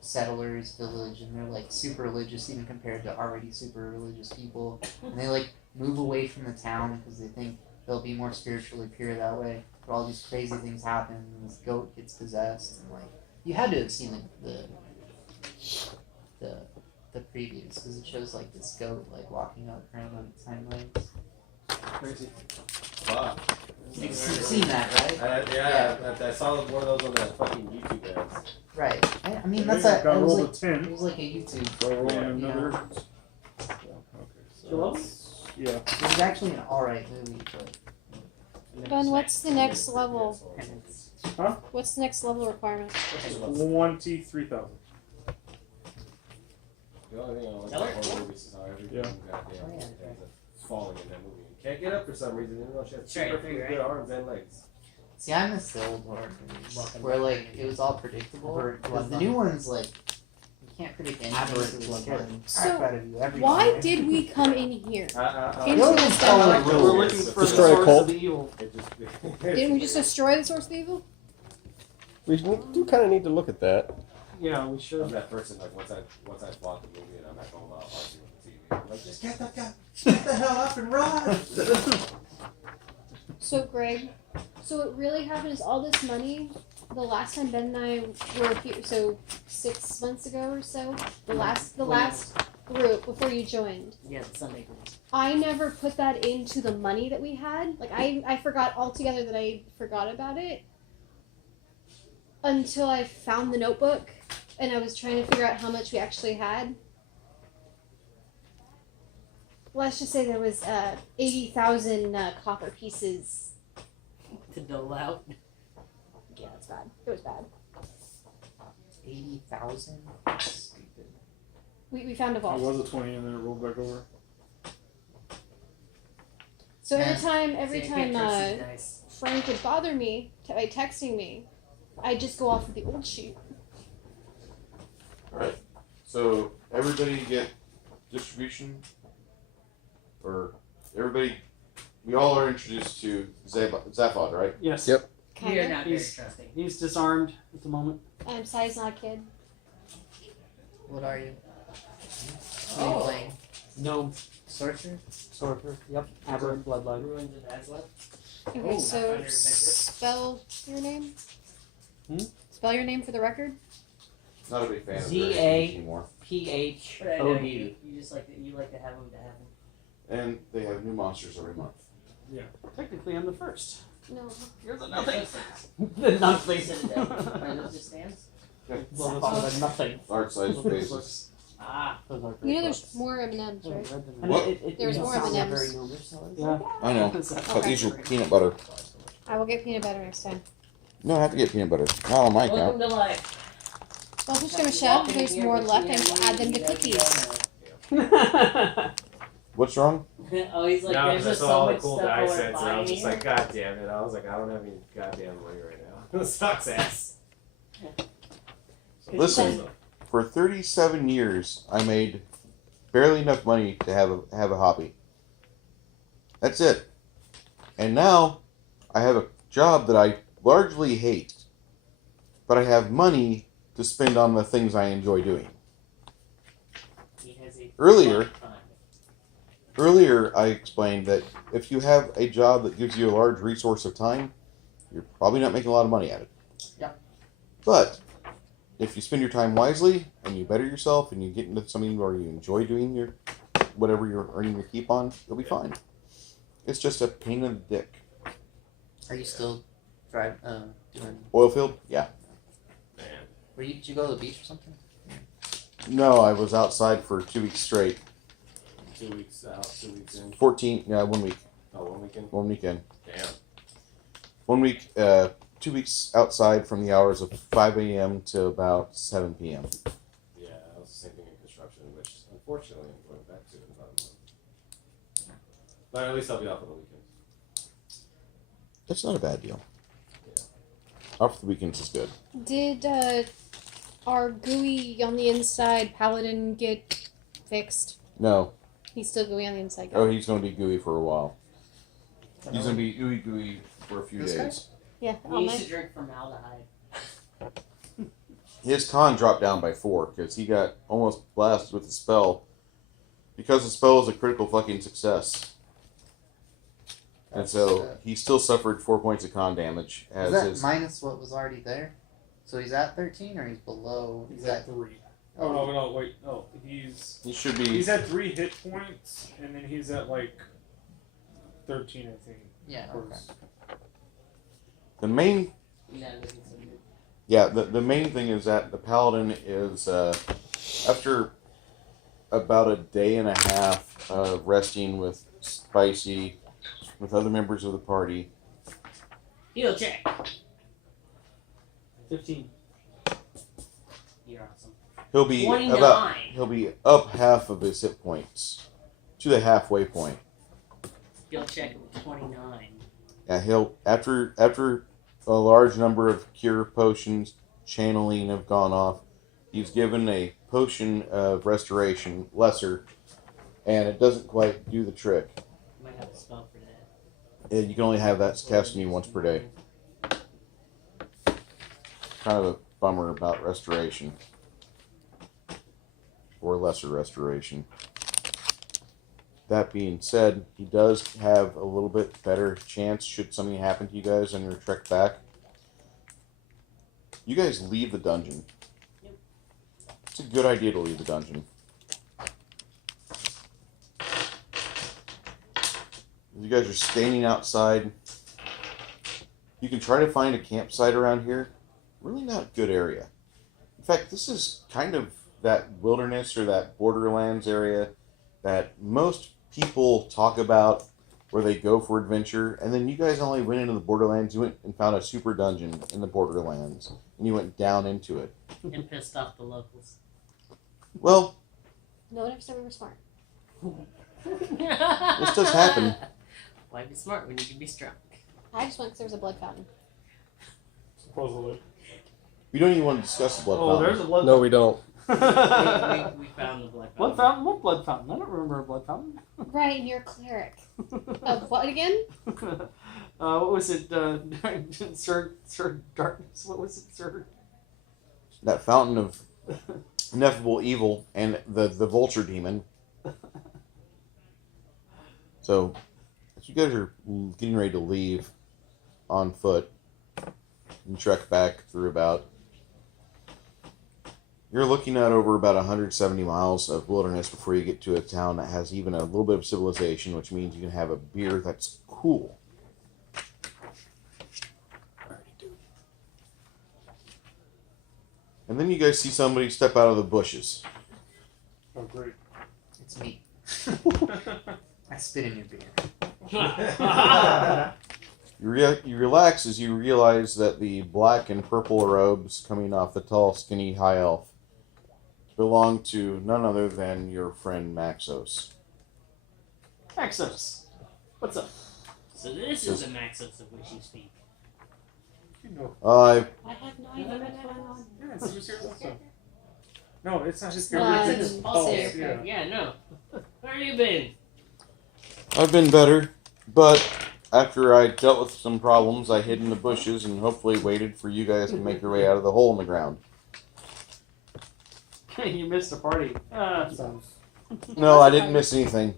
settlers village, and they're like super religious even compared to already super religious people, and they like move away from the town because they think they'll be more spiritually pure that way. But all these crazy things happen, and this goat gets possessed, and like you had to have seen like the previews because it shows like this goat like walking up around on its hind legs. Crazy. Wow. You've seen that, right? I saw one of those on that fucking YouTube ads. Right. I mean, Maybe that's got it was rolled like a it 10. was like a YouTube. So roll Yeah. another. Okay, so Hello? Yeah. It was actually an alright movie, but Ben, what's the next level? Huh? What's the next level requirement? 23,000. The only thing I like Tell her. about horror movies is how every Yeah. goddamn thing is falling in that movie. You can't get up for some reason, even though she has That's right, perfectly right. good arms and legs. see, I miss the old horror movies Welcome where to like Bloodline. it was all predictable. Aberrant Because the Bloodline. new ones like you can't predict anything. Aberrant So it was scared the So, crap out of you every Why time. did we come in here? I Into Those the ones stone. follow the We're rules. looking for the Destroy a source cult. of the evil. It just, Didn't we just destroy the source of evil? We do kind of need to look at that. Yeah, we I'm should. that person, like, once I bought the movie and I'm at home, I'll argue with the TV. I'm like, just get the hell up and run! So, Greg, so what really happened is all this money, the last time Ben and I were here, so 6 months ago or so, the last group before you joined, Yeah, the Sunday group. I never put that into the money that we had. Like, I forgot altogether that I forgot about it until I found the notebook and I was trying to figure out how much we actually had. Let's just say there was 80,000 copper pieces. To dole out. Yeah, it's bad. It was bad. 80,000. Stupid. We found a There vault. was a 20 and then it rolled back over. So Yeah. every See, I time can't trust these dice. Frank would bother me by texting me, I'd just go off of the old sheet. Alright. So everybody get distribution? Or everybody, we all are introduced to Zaphod, right? Yes. Yep. We are Kinda. not very He's- trusting. He's disarmed at the moment. I'm Sai's not a kid. What are you? What are you Oh. playing? Gnome. Sorcerer? Sorcerer. Yep. Aberrant Bloodline. Ruins of Azleth. Okay, Oh, so Pathfinder Adventure. spell your name. Hmm? Spell your name for the record. Not a big fan of ZA. the anymore. But I know PHOD. you just like you like to have them to have them. And they have new monsters every month. Technically, I'm the first. No. You're the nothing. The nothing. Are those just stands? Well, that's the nothing. Large-sized spaces. Ah. Those are You know great there's books. more M&Ms, right? And What? There's it more sounds M&Ms. very numerous, Yeah. I know. But these are peanut butter. I will get peanut butter next time. No, I have to get peanut butter. Not on my Welcome account. to life. Well, push come to shove, there's more left, and we'll add them to cookies. What's wrong? Oh, he's like, No, there's I just saw so all the much cool stuff die we're sets, and I buying was just here. like, God damn it! I was like, I don't have any goddamn money right now. This sucks ass. Listen, for 37 years, I made barely enough money to have a hobby. That's it. And now, I have a job that I largely hate, but I have money to spend on the things I enjoy doing. He has a Earlier- fun time. Earlier, I explained that if you have a job that gives you a large resource of time, you're probably not making a lot of money at it. Yep. But if you spend your time wisely and you better yourself and you get into something where you enjoy doing your whatever you're earning your keep on, you'll be fine. It's just a pain in the dick. Are you still doing? Oil field? Yeah. Man. Did you go to the beach or something? No, I was outside for 2 weeks straight. 2 weeks out, 2 weeks in. 14, yeah, 1 week. Oh, 1 weekend. 1 weekend. Damn. 1 week, 2 weeks outside from the hours of 5 a.m. to about 7 p.m. Yeah, I was the same thing in construction, which unfortunately I'm going back to in about a month. But at least I'll be off on the weekends. That's not a bad deal. Yeah. Off the weekends is good. Did our GUI on the inside paladin get fixed? No. He's still GUI on the inside. Oh, he's going to be gooey for a while. He's going to be gooey for a few This days. Yeah. He Oh, used my. to drink formaldehyde. His con dropped down by 4 because he got almost blasted with the spell. Because the spell is a critical fucking success. And so he still suffered 4 points of con damage Is as that his. minus what was already there? So he's at 13 or he's below? He's Is at that 3. Oh no, wait, no. He should be. He's at 3 hit points, and then he's at like 13, I think. yeah? Okay. The main. Yeah, looking so good. Yeah, the main thing is that the paladin is after about a day and a half of resting with Spicy, with other members of the party. Heal check. 15. You're awesome. He'll be 29. he'll be up half of his hit points to the halfway point. Skill check of 29. Yeah, he'll after a large number of cure potions channeling have gone off, he's given a potion of restoration, lesser, and it doesn't quite do the trick. Might have a spell for that. You can only have that cast on you once per day. Kind of a bummer about restoration. Or lesser restoration. That being said, he does have a little bit better chance should something happen to you guys on your trek back. You guys leave the dungeon. Yep. It's a good idea to leave the dungeon. You guys are standing outside. You can try to find a campsite around here. Really not a good area. In fact, this is kind of that wilderness or that borderlands area that most people talk about where they go for adventure, and then you guys only went into the borderlands, you went and found a super dungeon in the borderlands, and you went down into it. And pissed off the locals. Well, No one ever said we were smart. This does happen. Why be smart when you can be strong? I just went because there was a blood fountain. Supposedly. we don't even want to discuss the blood Oh, fountain. there's a blood No, we don't. We found the blood Blood fountain? What blood fountain? I don't remember a blood fountain. Right, and you're a cleric. Of what again? What was it? Sir Darkness? What was it, Sir? That fountain of ineffable evil and the vulture demon. So, as you guys are getting ready to leave on foot and trek back through about, you're looking at over about 170 miles of wilderness before you get to a town that has even a little bit of civilization, which means you can have a beer that's cool. And then you guys see somebody step out of the bushes. Oh, great. It's me. I spit in your beer. You relax as you realize that the black and purple robes coming off the tall, skinny high elf belong to none other than your friend Maxos. Maxos, what's up? So this is the Maxos of which you speak. I I have no idea what's going on. Yeah, it's just here also. No, it's not just here. Well, It's it's just I'll pulse, say it. yeah. Yeah, no. Where have you been? I've been better, but after I dealt with some problems, I hid in the bushes and hopefully waited for you guys to make your way out of the hole in the ground. You missed a party. Sounds. No, I didn't miss anything.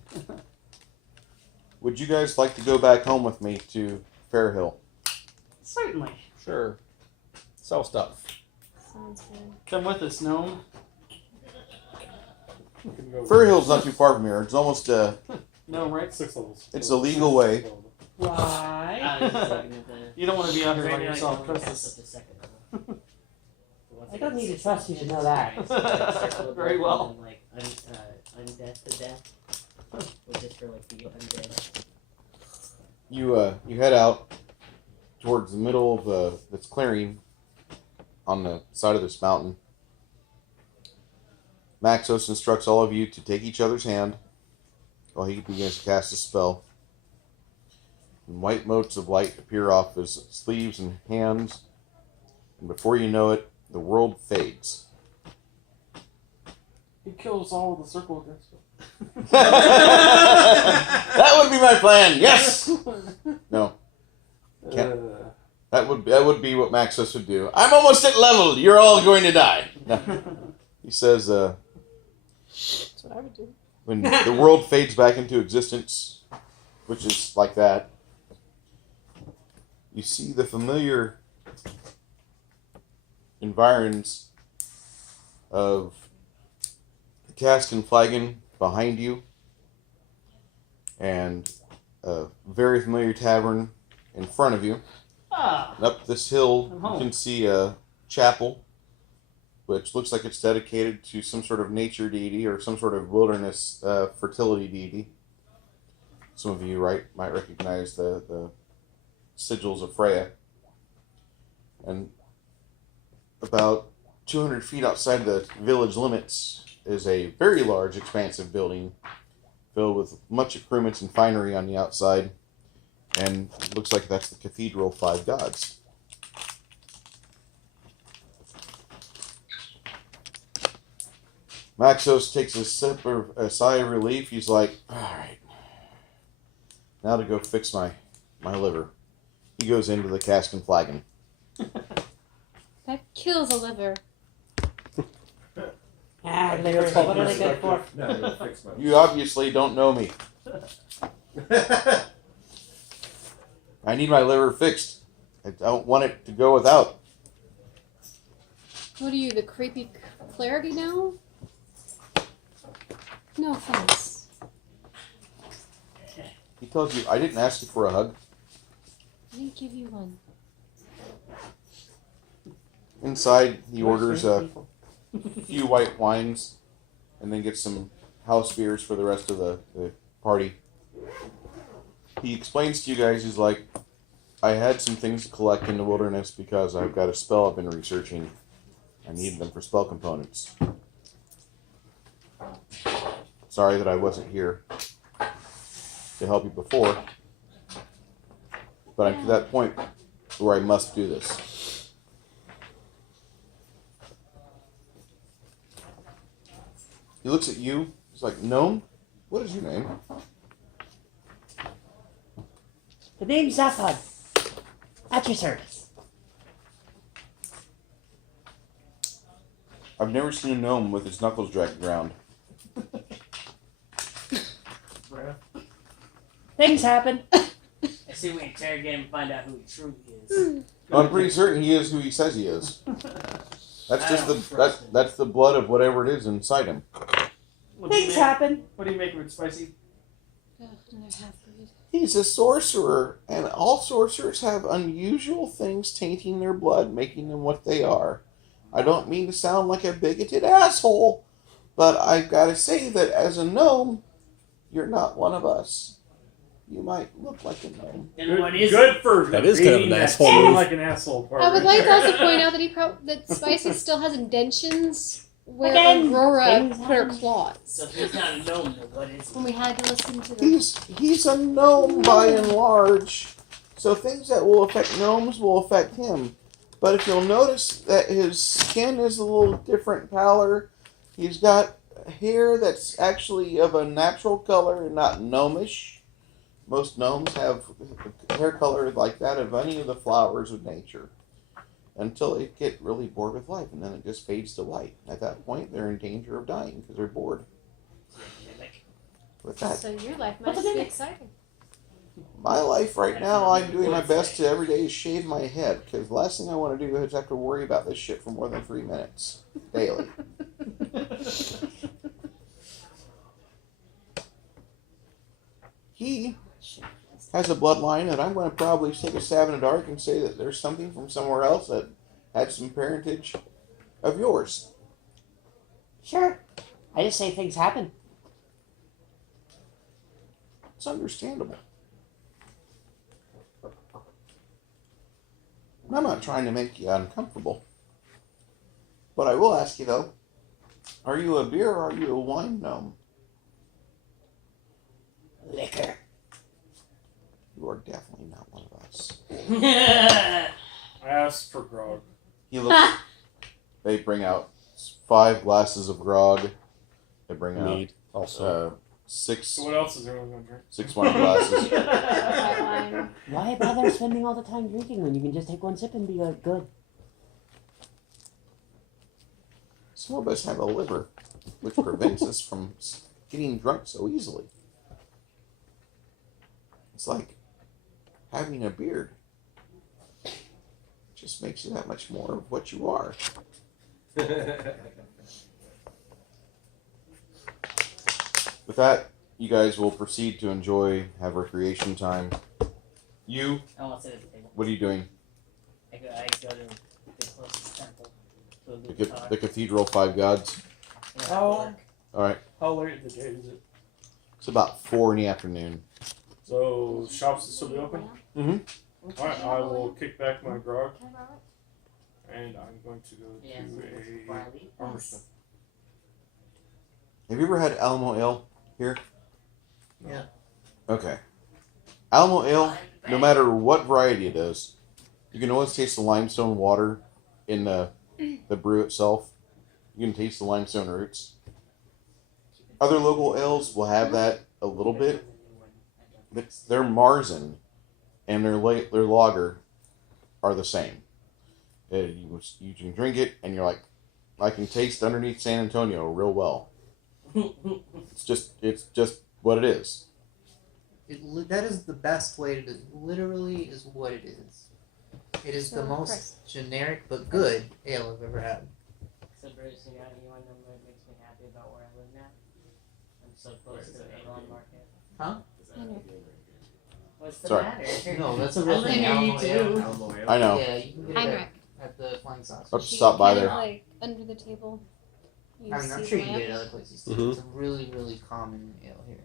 Would you guys like to go back home with me to Fairhill? Certainly. Sure. Sell stuff. Sounds good. Come with us, gnome. We can go Fairhill's not too far from here. It's almost Gnome, right? 6 levels. It's a legal way. I was just looking at the. You don't want to be out here by Maybe I yourself. can only Trust pass us. up the second level. I don't need to trust you to know that. Very well. Like undeath to death, which is for like the undead. You head out towards the middle of this clearing on the side of this mountain. Maxos instructs all of you to take each other's hand while he begins to cast a spell. And white motes of light appear off his sleeves and hands, and before you know it, the world fades. He kills all the circle against us. That would be my plan. Yes. No. Can't. That would be what Maxos would do. I'm almost at level. You're all going to die. No. He says, That's what I would do. when the world fades back into existence, which is like that, you see the familiar environs of the cask and flagon behind you, and a very familiar tavern in front of you. Ah, And up this hill, I'm you home. can see a chapel, which looks like it's dedicated to some sort of nature deity or some sort of wilderness fertility deity. Some of you might recognize the sigils of Freya. And about 200 feet outside the village limits is a very large, expansive building filled with much accoutrements and finery on the outside. And it looks like that's the Cathedral of Five Gods. Maxos takes a sigh of relief. He's like, alright, now to go fix my liver. He goes into the cask and flagon. That kills a liver. Ah, livers. What are they good for? No, you'll fix my. You obviously don't know me. I need my liver fixed. I don't want it to go without. What are you, the creepy clarity now? No offense. He tells you, I didn't ask you for a hug. I didn't give you one. Inside, he orders a few white wines and then gets some house beers for the rest of the party. He explains to you guys, he's like, I had some things to collect in the wilderness because I've got a spell I've been researching. I need them for spell components. Sorry that I wasn't here to help you before, but I'm to that point where I must do this. He looks at you. He's like, Gnome? What is your name? The name's Zaphod. At your service. I've never seen a gnome with his knuckles dragged around. Things happen. I see we interrogate him and find out who he truly is. I'm pretty certain he is who he says he is. That's just that's the blood of whatever it is inside him. What do you Things make- happen. What do you make of it, spicy? Ugh, another half-breed. He's a sorcerer, and all sorcerers have unusual things tainting their blood, making them what they are. I don't mean to sound like a bigoted asshole, but I've got to say that as a gnome, you're not one of us. You might look like a gnome. Then what is Good for That is kind of being an that asshole seem move. like an asshole part. I would right like to there. also point out that that Spicy still has indentions where Again, Aurora things put her happen. claws. So if he's not a gnome, then what is he? When we had to listen to the He's a gnome by and large, so things that will affect gnomes will affect him. But if you'll notice that his skin is a little different pallor, he's got hair that's actually of a natural color and not gnomish. Most gnomes have hair color like that of any of the flowers of nature until they get really bored with life, and then it just fades to white. At that point, they're in danger of dying because they're bored. With that, So your life must be exciting. my life right now, I'm doing my best to every day shave my head because the last thing I want to do is have to worry about this shit for more than 3 minutes daily. He has a bloodline that I'm going to probably take a stab in the dark and say that there's something from somewhere else that had some parentage of yours. Sure. I just say things happen. It's understandable. I'm not trying to make you uncomfortable. But I will ask you though, are you a beer or are you a wine gnome? Liquor. You are definitely not one of us. I asked for grog. He looks. They bring out 5 glasses of grog. They bring out Mead also. 6 So what else is everyone going to drink? 6 wine glasses. White wine. Why bother spending all the time drinking when you can just take one sip and be like, good? Some of us have a liver, which prevents us from getting drunk so easily. It's like having a beard. Just makes you that much more of what you are. With that, you guys will proceed to enjoy, have recreation time. You, I want to sit at the table. what are you doing? I go to the closest temple. To a The, good ca- talk. the Cathedral of 5 Gods. Yeah, How, Alright, how late in the day is it? it's about 4 in the afternoon. So shops will still be open? Mm-hmm. Alright, I will kick back my grog Can I borrow it? and I'm going to go Yeah, so to before I leave. a armorsmith. Have you ever had Alamo Ale here? Yeah. Okay. Alamo Ale, no matter what variety it is, you can always taste the limestone water in the brew itself. You can taste the limestone roots. Other local ales will have that a little bit, but their Marzen and their lager are the same. You can drink it, and you're like, I can taste underneath San Antonio real well. It's just what it is. That is the best way to do it. Literally is what it is. It is the So, most Chris. generic but good ale I've ever had. So Bruce, you want to know what makes me happy about where I live now? I'm so close to the Avon Market. Huh? What's the Sorry. matter? No, that's a I real live thing. near you Alamo too. Ale. I know. Yeah, you can get I'm it right. at the Flying Saucer. Let's She stop by kind there. of, like under the table. You I mean, I'm see sure the you can get it lamp. other places too. Mhm. It's a really, really common ale here.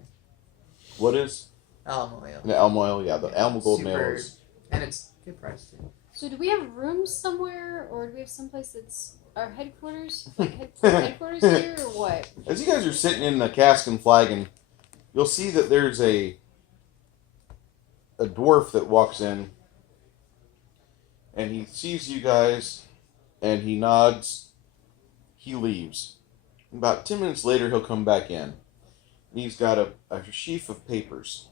What is Alamo Ale. the Alamo Ale? Yeah, the Alamo Golden Ale Super- is. And it's good price too. So do we have rooms somewhere, or do we have someplace that's our headquarters, like headquarters here, or what? As you guys are sitting in the cask and flagon, you'll see that there's a dwarf that walks in, and he sees you guys, and he nods. He leaves. About 10 minutes later, he'll come back in. And he's got a sheaf of papers.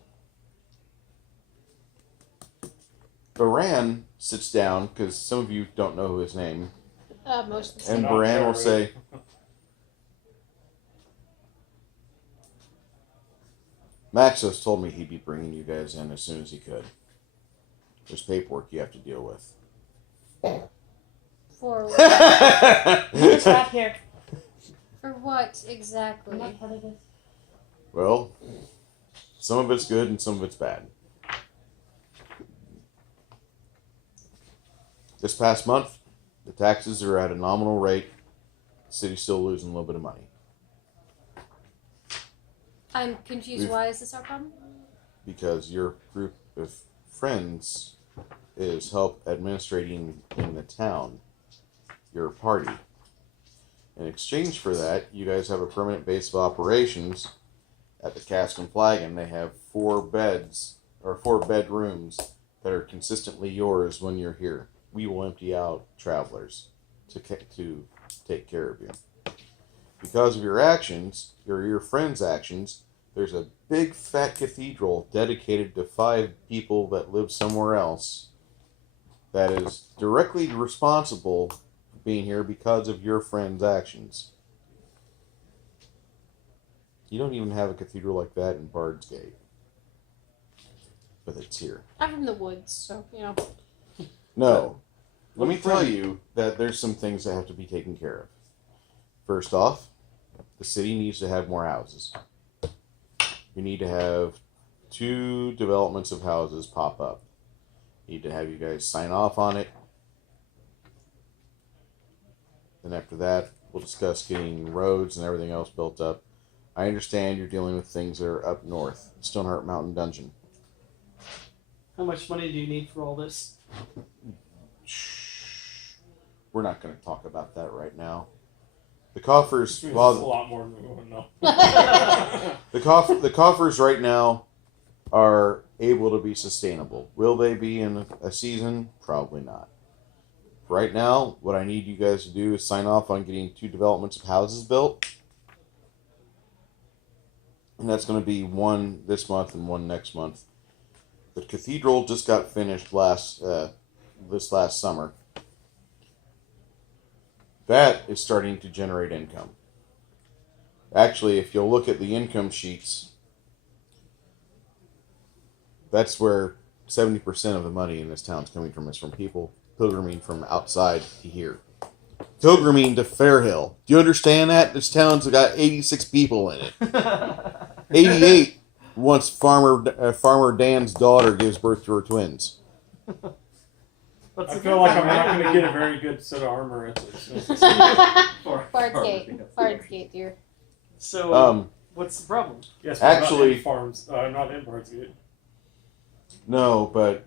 Baran sits down, because some of you don't know his name, Most of the and Not Baran will very. say, Maxos told me he'd be bringing you guys in as soon as he could. There's paperwork you have to deal with. for Stop here. for what exactly? I'm not part of this. Well, some of it's good and some of it's bad. This past month, The taxes are at a nominal rate. The city's still losing a little bit of money. I'm confused. We've- Why is this our problem? Because your group of friends is help administrating in the town, your party. In exchange for that, you guys have a permanent base of operations at the Cask and Flagon. They have 4 beds or 4 bedrooms that are consistently yours when you're here. We will empty out travelers to take care of you. Because of your actions, or your friends' actions, there's a big fat cathedral dedicated to 5 people that live somewhere else that is directly responsible for being here because of your friends' actions. You don't even have a cathedral like that in Bardsgate. But it's here. I'm from the woods, so you know. No. Let me tell you that there's some things that have to be taken care of. First off, the city needs to have more houses. We need to have 2 developments of houses pop up. Need to have you guys sign off on it. Then after that, we'll discuss getting roads and everything else built up. I understand you're dealing with things that are up north, Stoneheart Mountain Dungeon. How much money do you need for all this? We're not going to talk about that right now. The coffers, It's a well, lot more than we want to know. the coffers right now are able to be sustainable. Will they be in a season? Probably not. Right now, what I need you guys to do is sign off on getting 2 developments of houses built. And that's going to be 1 this month and 1 next month. The cathedral just got finished this last summer. That is starting to generate income. Actually, if you'll look at the income sheets, that's where 70% of the money in this town is coming from. Is from people pilgriming from outside to here. Pilgriming to Fairhill. Do you understand that? This town's got 86 people in it. 88 once Farmer Dan's daughter gives birth to her twins. What's I the feel like I'm difference? not going to get a very good set of armor at this. Bardsgate, dear. So, what's the problem? Yes, Actually- not in farms, not in Bardsgate. No, but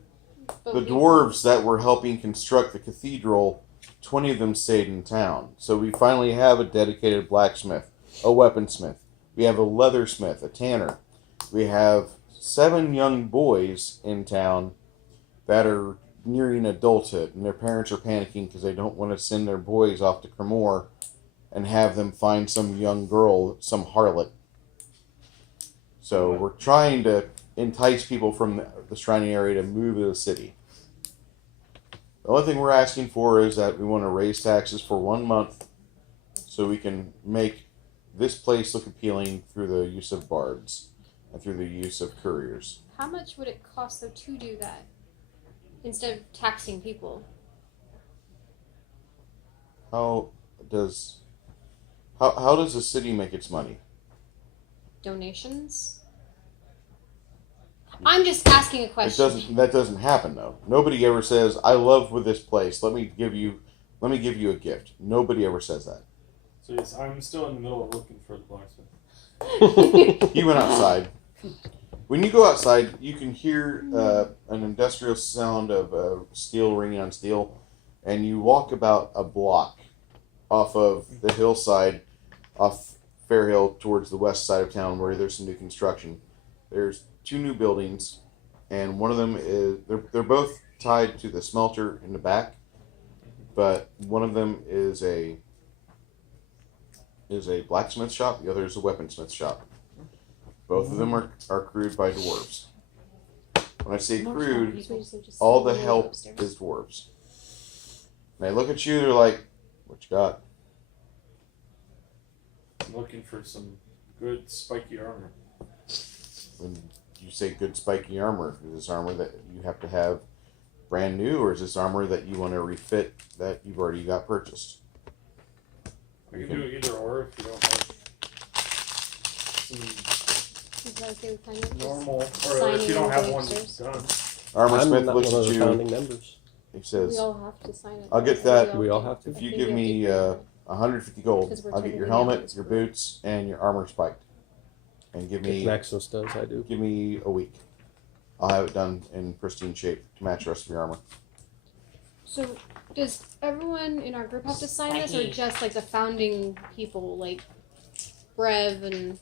But the we- dwarves that were helping construct the cathedral, 20 of them stayed in town. So we finally have a dedicated blacksmith, a weaponsmith. We have a leathersmith, a tanner. We have 7 young boys in town that are nearing adulthood, and their parents are panicking because they don't want to send their boys off to Cremore and have them find some young girl, some harlot. So we're trying to entice people from the surrounding area to move to the city. The only thing we're asking for is that we want to raise taxes for 1 month so we can make this place look appealing through the use of bards and through the use of couriers. How much would it cost though to do that instead of taxing people? How does the city make its money? Donations? I'm just asking a question. That doesn't happen though. Nobody ever says, "I love with this place. Let me give you a gift." Nobody ever says that. So yes, I'm still in the middle of looking for the blacksmith. You went outside. When you go outside, you can hear an industrial sound of steel ringing on steel, and you walk about a block off of the hillside, off Fairhill towards the west side of town where there's some new construction. There's 2 new buildings, and one of them is they're both tied to the smelter in the back, but one of them is a blacksmith shop. The other is a weaponsmith shop. Both of them are crewed by dwarves. When I say crewed, all the help is dwarves. And they look at you, they're like, "What you got?" I'm looking for some good spiky armor. When you say good spiky armor, is this armor that you have to have brand new, or is this armor that you want to refit that you've already got purchased? I can do either or if you don't have some Is that okay with kind of just normal, or signing if you don't in have the one upstairs? done. Armor I'm Smith not looks one at of the you. founding members. He says, We all have to sign it. I'll get Or that. We all do. have to? if I you think give we me have to 150 gold, Because we're I'll get your technically not helmet, this your group. boots, and your armor spiked. And give If me Maxos does, I do. give me a week. I'll have it done in pristine shape to match the rest of your armor. So, does everyone in our group have to sign this, or Spiky. just like the founding people, like Brev and?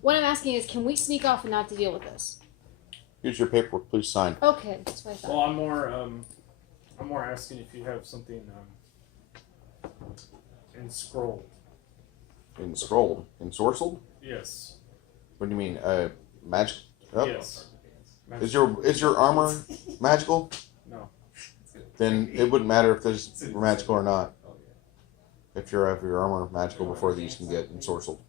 What I'm asking is, can we sneak off and not to deal with this? Here's your paperwork. Please sign. Okay, that's what I thought. Well, I'm more asking if you have something enscrolled. Enscrolled. Ensorcelled? Yes. What do you mean? Magic? Oh. Yes. Is your armor magical? No. Then it wouldn't matter if there's It's- magical or not. Oh, yeah. If you have your armor magical before these can get ensorcelled.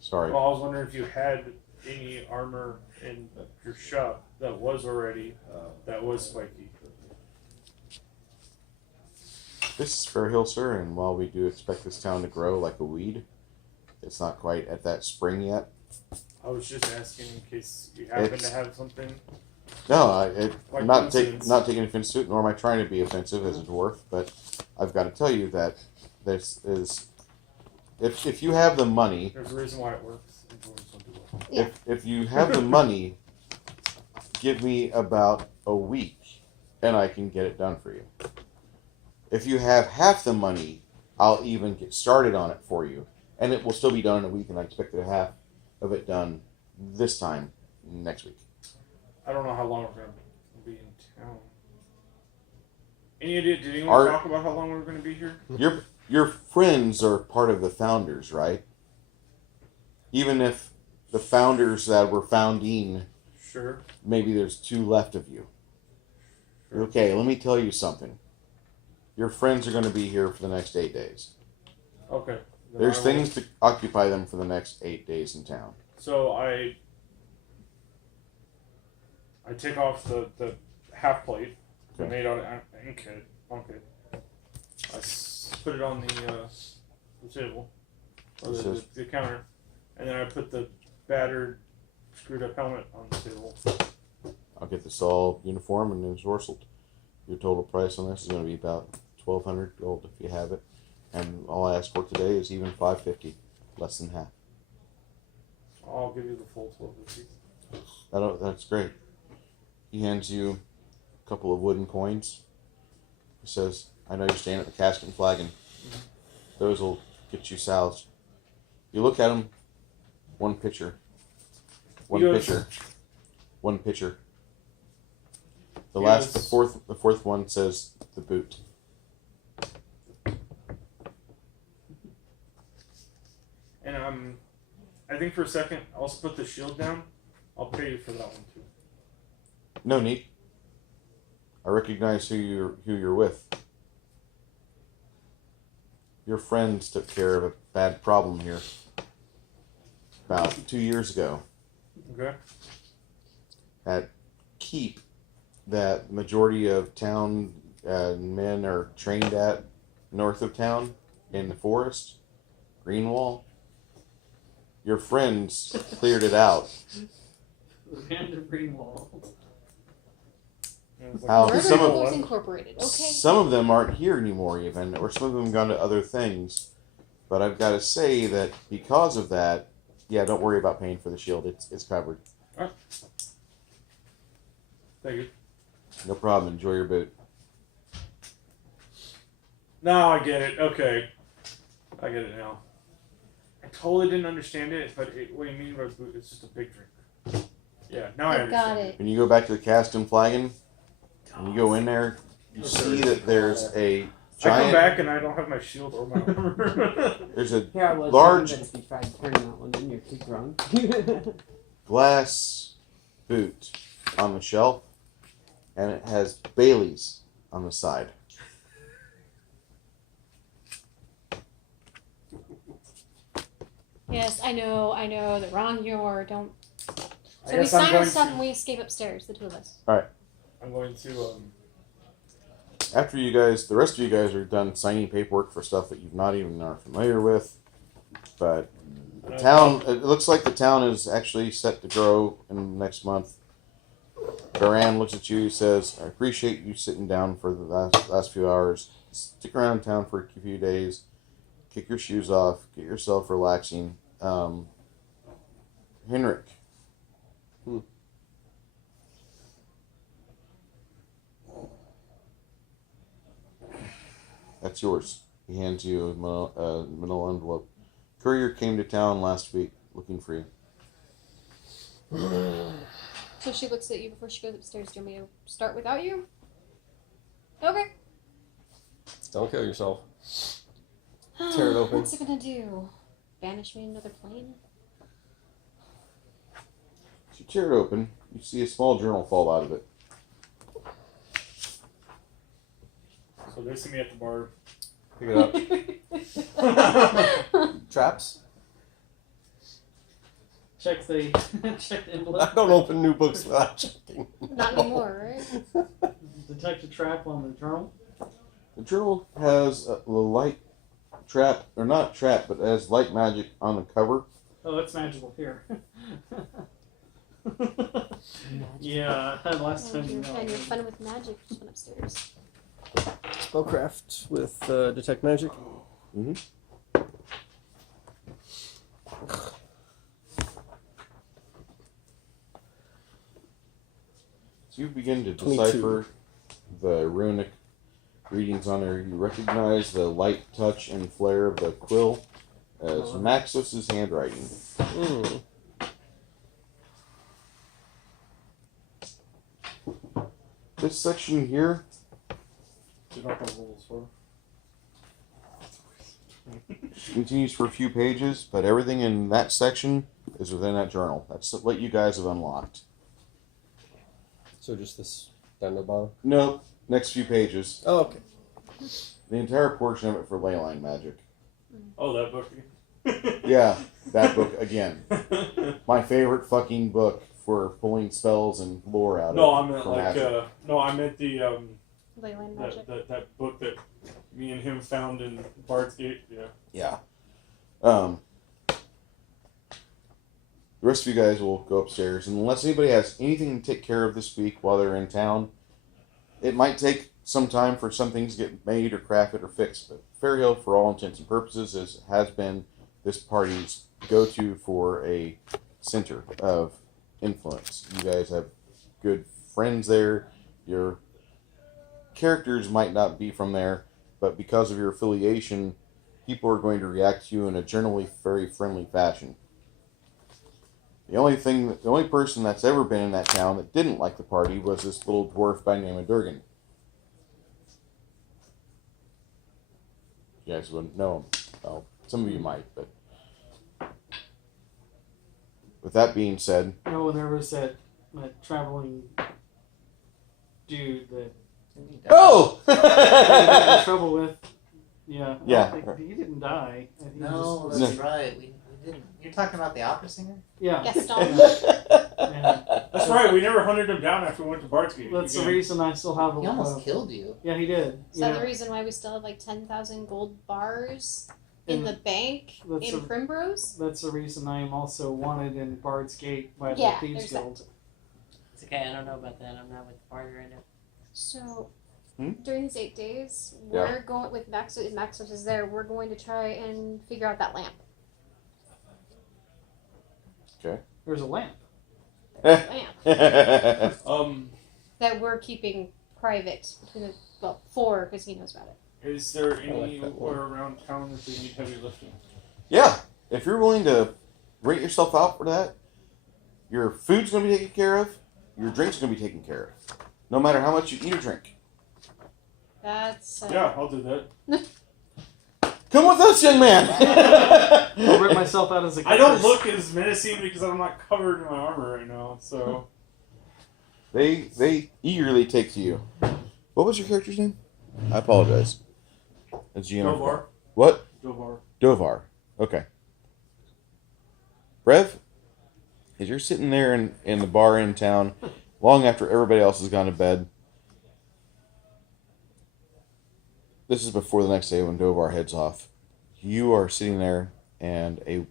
Sorry. Well, I was wondering if you had any armor in your shop that was already that was spiky. This is Fair Hill, sir, and while we do expect this town to grow like a weed, it's not quite at that spring yet. I was just asking in case you happen It's- to have something. No, Like I'm not coincidence. not taking offense to it, nor am I trying to be offensive as a dwarf, but I've got to tell you that this is, if you have the money, There's a reason why it works. And dwarves don't do well. Yeah. if you have the money, give me about a week, and I can get it done for you. If you have half the money, I'll even get started on it for you, and it will still be done in a week, and I expect to have half of it done this time next week. I don't know how long we're going to be in town. Any idea? Did anyone Our- talk about how long we were going to be here? Your friends are part of the founders, right? Even if the founders that were founding, Sure. maybe there's 2 left of you. Okay, let me tell you something. Your friends are going to be here for the next 8 days. Okay. Then There's I will- things to occupy them for the next 8 days in town. So I take off the half plate Okay. made out of inkhead. Put it on the table or This is- the counter, and then I put the battered, screwed up helmet on the table. I'll get this all uniform and ensorcelled. Your total price on this is going to be about 1,200 gold if you have it, and all I ask for today is even 550, less than half. I'll give you the full 1250. That's great. He hands you a couple of wooden coins. He says, I know you're staying at the Casket and Flagon. Those will get you salvaged. You look at them, one pitcher. One He goes- pitcher. One pitcher. The He last, goes- the fourth one says the boot. And I think for a second, I'll also put the shield down. I'll pay you for that one too. No need. I recognize who you're with. Your friends took care of a bad problem here about 2 years ago. Okay. At keep that majority of town men are trained at north of town in the forest, Greenwall. Your friends cleared it out. Random green wall. And it's How Wherever some it of was incorporated. Okay. Some of them aren't here anymore, even, or some of them gone to other things. But I've got to say that because of that, yeah, don't worry about paying for the shield. It's covered. Thank you. No problem. Enjoy your boot. Now I get it. Okay. I get it now. I totally didn't understand it, but what do you mean by boot? It's just a big drink. Yeah, now I I understand. got it. When you go back to the Cast and Flagon, when you go in there, you see that there's a I come giant. back and I don't have my shield or my armor. There's a Here I was Large- thinking that if you tried turning that one, then you're too drunk. glass boot on the shelf, and it has Bailey's on the side. Yes, I know. That we're on your don't. I So we guess I'm sign our going stuff to- and we escape upstairs, the 2 of us. I'm going to After you guys, the rest of you guys are done signing paperwork for stuff that you've not even are familiar with, but the town, it looks like the town is actually set to grow in the next month. Baran looks at you, says, I appreciate you sitting down for the last few hours. Stick around in town for a few days. Kick your shoes off. Get yourself relaxing. Henrik. That's yours. He hands you a manila envelope. Courier came to town last week looking for you. So she looks at you before she goes upstairs. Do you want me to start without you? Okay. Don't kill yourself. Tear it open. What's it gonna do? Banish me to another plane? As you tear it open, you see a small journal fall out of it. So they see me at the bar. Pick it up. Traps? Check the envelope. I don't open new books without checking. Not anymore, right? Detect a trap on the journal. The journal has a light trap, or not trap, but has light magic on the cover. Oh, that's magical. Here. Yeah, last time you know. And your fun with magic just went upstairs. Spellcraft with detect magic. Mm-hmm. So you begin to 22. decipher the runic readings on there. You recognize the light touch and flare of the quill as Maxos's handwriting. Mm. This section here, Do not the rules for. continues for a few pages, but everything in that section is within that journal. That's what you guys have unlocked. So just this down the bottom? Nope. Next few pages. Oh, okay. The entire portion of it for leyline magic. Oh, that book. Yeah, that book again. My favorite fucking book for pulling spells and lore out No, of. I meant for like magic. no, I meant the Leyline magic. that book that me and him found in Bard's Gate. Yeah. Yeah. The rest of you guys will go upstairs, and unless anybody has anything to take care of this week while they're in town, it might take some time for some things to get made or crafted or fixed. But Fairhill, for all intents and purposes, has been this party's go-to for a center of influence. You guys have good friends there. Your characters might not be from there, but because of your affiliation, people are going to react to you in a generally very friendly fashion. The only person that's ever been in that town that didn't like the party was this little dwarf by the name of Durgan. You guys wouldn't know him. Well, some of you might, but with that being said, No, there was that traveling dude that oh, I got in trouble with. Yeah. I Yeah. don't think- he didn't die. I think he No, just- that's right. We didn't. You're talking about the opera singer? Yeah. Gaston. Yeah. That's right. We never hunted him down after we went to Bard's Gate. That's the Again. reason I still have a He lot almost of. killed you. Yeah, he did. Is that Yeah. the reason why we still have like 10,000 gold bars in And the bank that's in a- Primrose? That's the reason I am also wanted in Bard's Gate by the Yeah, Thieves there's that. Guild. It's okay, I don't know about that. I'm not with the party right now. So Hmm? during these 8 days, Yeah. we're going with Maxos. If Maxos is there, we're going to try and figure out that lamp. There's a lamp. Lamp Um, that we're keeping private between the four because he knows about it. is there like anywhere that one. around town that they need heavy lifting? yeah. If you're willing to rate yourself out for that, your food's going to be taken care of. Your drink's going to be taken care of. No matter how much you eat or drink. That's Yeah, I'll do that. Come with us, young man. I'll rip myself out as a I don't curse. look as menacing because I'm not covered in my armor right now. So They eagerly take to you. What was your character's name? I apologize. It's GM. Dovar. What? Dovar. Dovar. Okay. Brev, as you're sitting there in the bar in town, long after everybody else has gone to bed, this is before the next day when Dovar heads off. You are sitting there, and a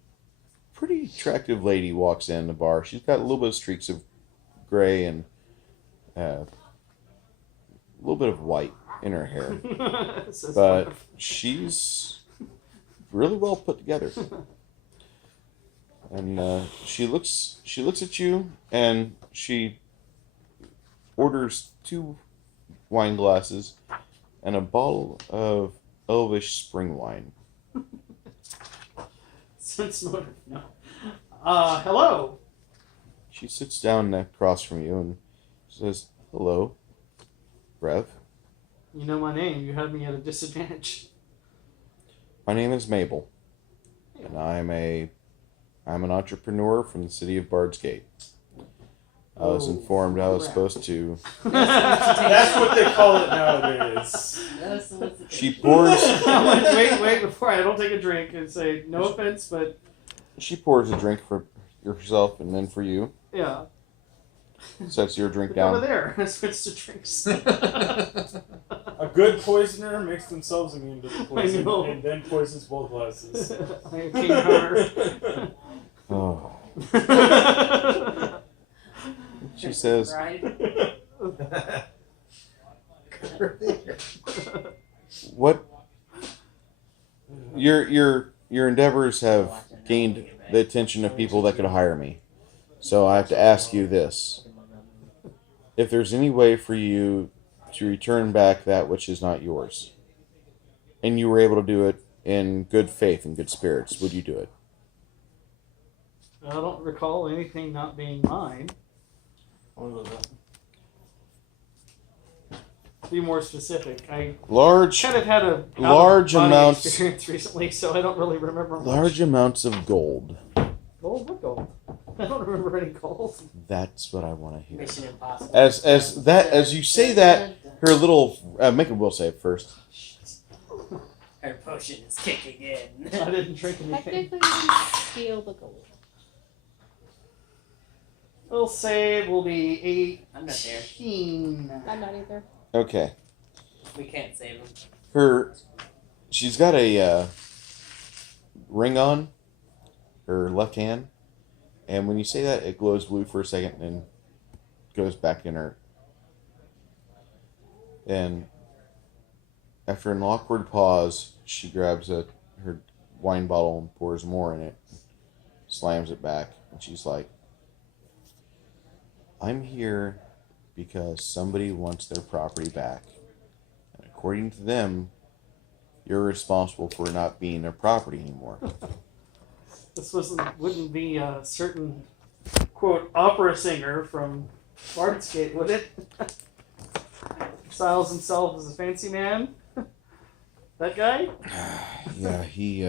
pretty attractive lady walks in the bar. She's got a little bit of streaks of gray and a little bit of white in her hair, Says but she's really well put together. And she looks at you, and she orders 2 wine glasses and a bottle of Elvish spring wine. Sense motive, no. Hello. She sits down across from you and says, "Hello, Rev. You know my name. You have me at a disadvantage. My name is Mabel, and I'm an entrepreneur from the city of Bard's Gate. I was informed I was supposed to." That's what they call it nowadays. No solicitation. She pours. wait, before I don't take a drink and say, no offense, but She pours a drink for herself and then for you. yeah. Sets your drink Look over down. there. I switched to drinks. A good poisoner makes themselves immune to the poison know. and then poisons both glasses. I am King Hunter. Oh. She says, Right? "What? Your endeavors have gained the attention of people that could hire me. So I have to ask you this: if there's any way for you to return back that which is not yours, and you were able to do it in good faith and good spirits, would you do it?" I don't recall anything not being mine. Be more specific. I Large kind of had a Large out-of-body amounts- experience recently, so I don't really remember much. large amounts of gold. Gold? What gold? I don't remember any gold. That's what I want to hear. Mission Impossible. As you say that, her little make a will save first. Her potion is kicking in. I didn't drink anything. Technically, you can steal the gold. Will save will be I'm not there. 18. I'm not either. Okay. We can't save him. She's got a ring on her left hand, and when you say that, it glows blue for a second and then goes back inert. And after an awkward pause, she grabs her wine bottle and pours more in it, slams it back, and she's like, "I'm here because somebody wants their property back. And according to them, you're responsible for not being their property anymore." This wouldn't be a certain, quote, opera singer from Bard's Gate, would it? Styles himself as a fancy man? That guy? Yeah, he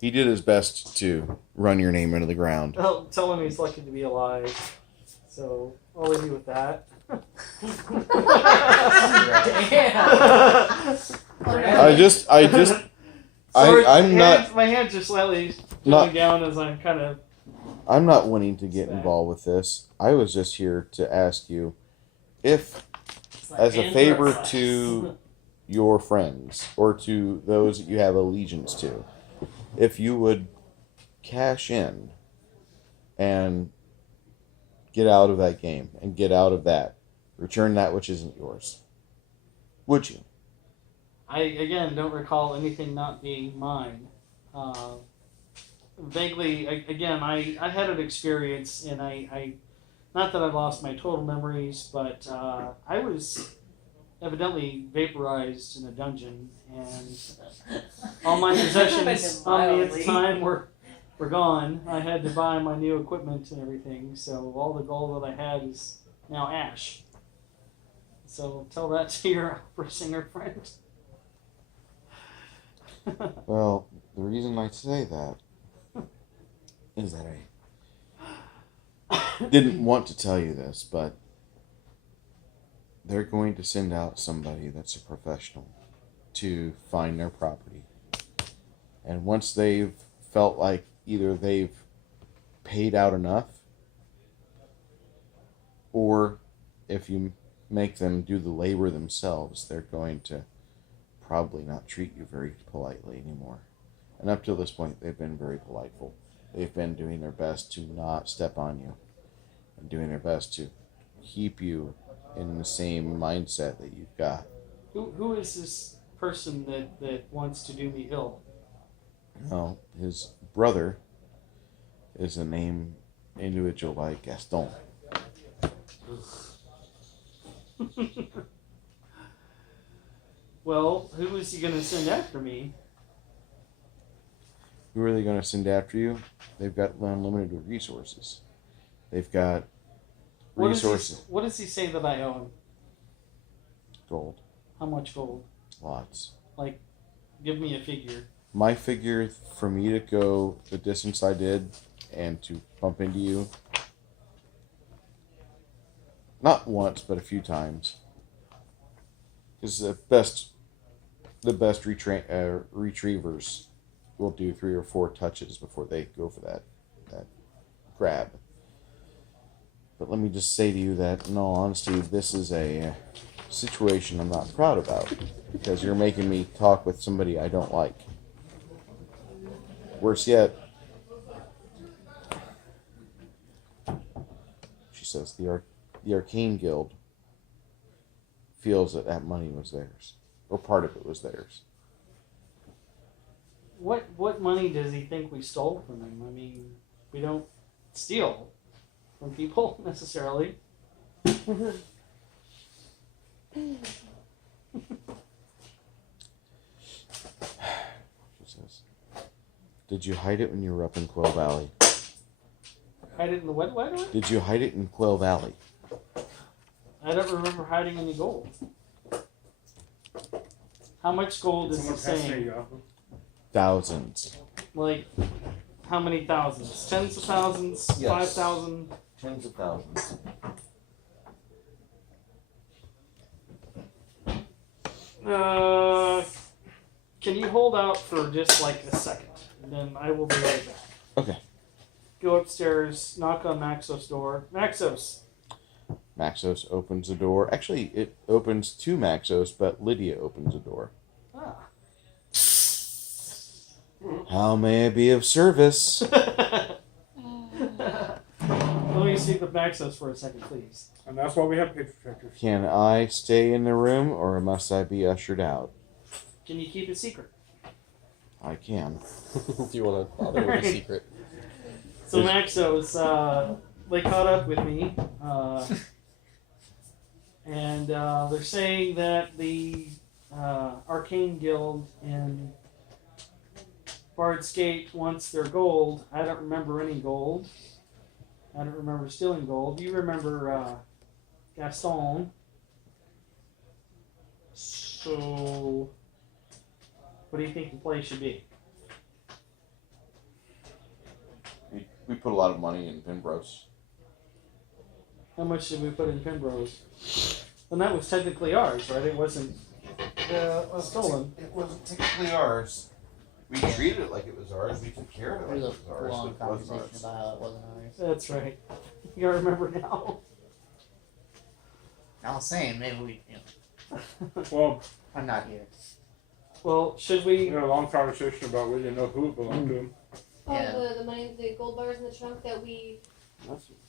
did his best to run your name into the ground. Well, tell him he's lucky to be alive. So, I'll leave you with that. I'm not My hands are slightly Not- going down as I'm kind of. I'm not wanting to get involved with this. I was just here to ask you if, It's like as a favor anthrax. to your friends or to those that you have allegiance to, if you would cash in and get out of that game and get out of that, return that which isn't yours, would you? I, again, don't recall anything not being mine. Vaguely, I had an experience, and I not that I lost my total memories, but I was evidently vaporized in a dungeon, and all my possessions on me at the time were gone. I had to buy my new equipment and everything, so all the gold that I had is now ash. So tell that to your opera singer friend. Well, the reason I say that is that I didn't want to tell you this, but they're going to send out somebody that's a professional to find their property. And once they've felt like either they've paid out enough, or if you make them do the labor themselves, they're going to probably not treat you very politely anymore. And up till this point, they've been very politeful. They've been doing their best to not step on you and doing their best to keep you in the same mindset that you've got. Who is this person that wants to do me ill? Well, his brother is a named individual like Gaston. Well, who is he going to send after me? Who are they going to send after you? They've got unlimited resources. They've got resources. What does he say that I owe him? Gold. How much gold? Lots. Like, give me a figure. My figure for me to go the distance I did and to bump into you, not once, but a few times, because the best retrievers will do 3 or 4 touches before they go for that grab. But let me just say to you that, in all honesty, this is a situation I'm not proud about, because you're making me talk with somebody I don't like. Worse yet, she says the Arcane Guild feels that money was theirs, or part of it was theirs. What money does he think we stole from him? I mean, we don't steal from people necessarily. She says, "Did you hide it when you were up in Quill Valley? Hide it in the wet weather? Did you hide it in Quill Valley?" I don't remember hiding any gold. How much gold is he saying? Thousands. Like, how many thousands? Tens of thousands? Yes. 5,000? Tens of thousands. Can you hold out for just like a second? And then I will be right back. Okay. Go upstairs, knock on Maxos' door. Maxos! Maxos opens the door. Actually, it opens to Maxos, but Lydia opens the door. Ah. How may I be of service? Let me speak with Maxos for a second, please. And that's why we have picture protectors. Can I stay in the room, or must I be ushered out? Can you keep it secret? I can. Do you want to bother with a secret? So Maxos, they caught up with me, and they're saying that the Arcane Guild in Bard's Gate wants their gold. I don't remember any gold. I don't remember stealing gold. You remember Gaston. So, what do you think the play should be? We put a lot of money in Pembros. How much did we put in Pembroke? And that was technically ours, right? It wasn't stolen. It wasn't technically ours. We treated it like it was ours. We took care of it like There's it a was ours. long but it wasn't conversation ours. about how it wasn't ours. That's right. You gotta remember now. I was saying, maybe we, Well, I'm not here. Well, should we we? had a long conversation about we didn't know who it belonged to. Oh, Yeah. the money, the gold bars in the trunk that we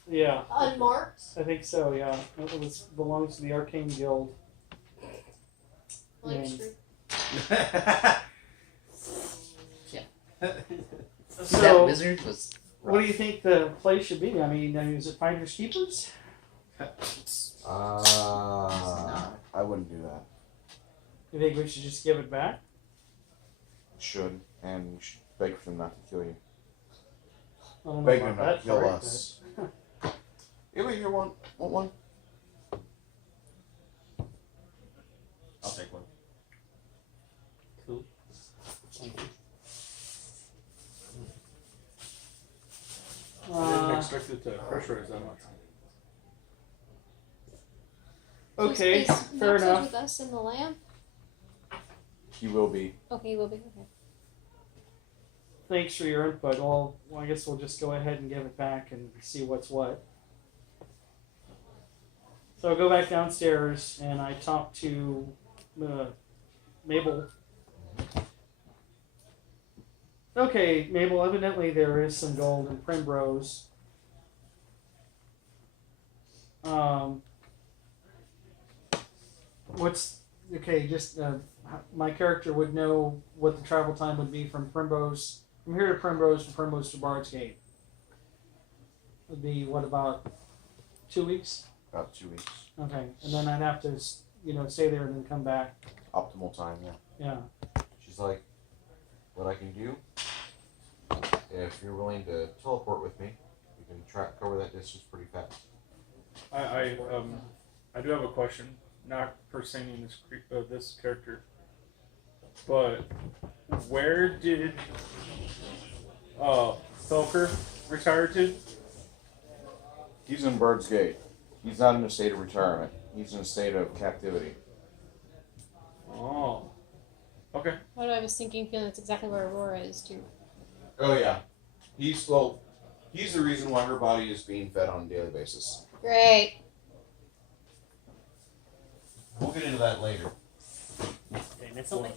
Yeah, unmarked. I think so. Yeah, it belongs to the Arcane Guild. Like, Yeah. That So, wizard was. what do you think the play should be? I mean, is it finders keepers? I wouldn't do that. You think we should just give it back? Should. And you should beg for them not to kill you. I don't know Beg about them not that to kill part, us. Anybody here want one? I'll take one. Thank you. I didn't expect it to pressurize that much. Okay, Is fair Maxos enough. with us in the lamp? He will be. Okay, we'll be okay. Thanks for your input. Well, I guess we'll just go ahead and give it back and see what's what. So I go back downstairs and I talk to Mabel. Okay, Mabel, evidently there is some gold in Primrose. what's okay? Just my character would know what the travel time would be from here to Primrose, from Primrose to Bard's Gate. Would be what, about 2 weeks? About 2 weeks. Okay, and then I'd have to stay there and then come back. Optimal time, yeah. Yeah. She's like, what I can do, if you're willing to teleport with me, we can cover that distance pretty fast. I do have a question, not pertaining this character, but where did Felker retire to? He's in Bird's Gate. He's not in a state of retirement. He's in a state of captivity. Oh, okay. What I was thinking, feeling that's exactly where Aurora is too. Oh yeah, he's the reason why her body is being fed on a daily basis. Great. We'll get into that later. Did I miss something?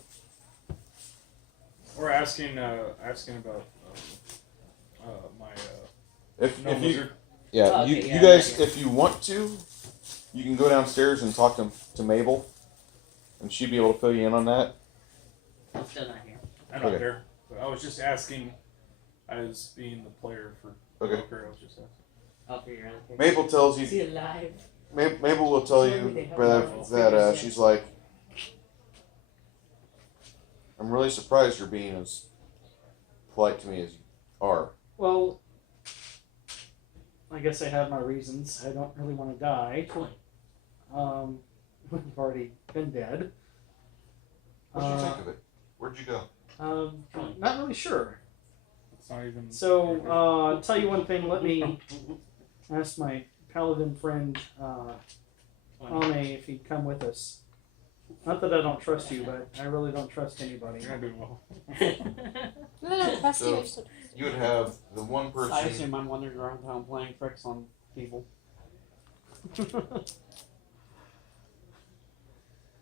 We're asking about my If no you lizard. yeah, Oh, okay, you yeah, guys, yeah. if you want to, you can go downstairs and talk to Mabel, and she'd be able to fill you in on that. I'm still not here. I'm not Okay. there. But I was just asking, as being the player for Okay. poker. I was just asking. I'll figure it out. Mabel tells Is you. he alive? Mabel will tell you that she's like, I'm really surprised you're being as polite to me as you are. Well, I guess I have my reasons. I don't really want to die. We've already been dead. What'd you think of it? Where'd you go? Not really sure. It's not even. So, I'll tell you one thing. Let me ask my paladin friend, Ame, if he'd come with us. Not that I don't trust you, but I really don't trust anybody. You're not doing well. No, trust you. So- I just don't- You would have the one I person. assume I'm wandering around town playing tricks on people.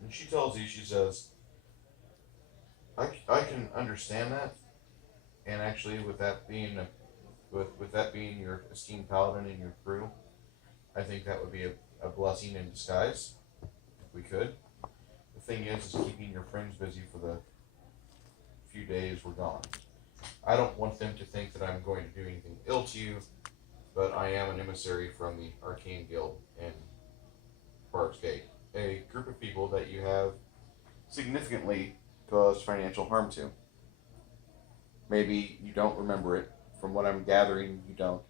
And she tells you, she says, I can understand that, and actually, with that being with that being your esteemed paladin and your crew, I think that would be a blessing in disguise, if we could. The thing is keeping your friends busy for the few days we're gone. I don't want them to think that I'm going to do anything ill to you, but I am an emissary from the Arcane Guild in Bard's Gate, a group of people that you have significantly caused financial harm to. Maybe you don't remember it. From what I'm gathering, you don't.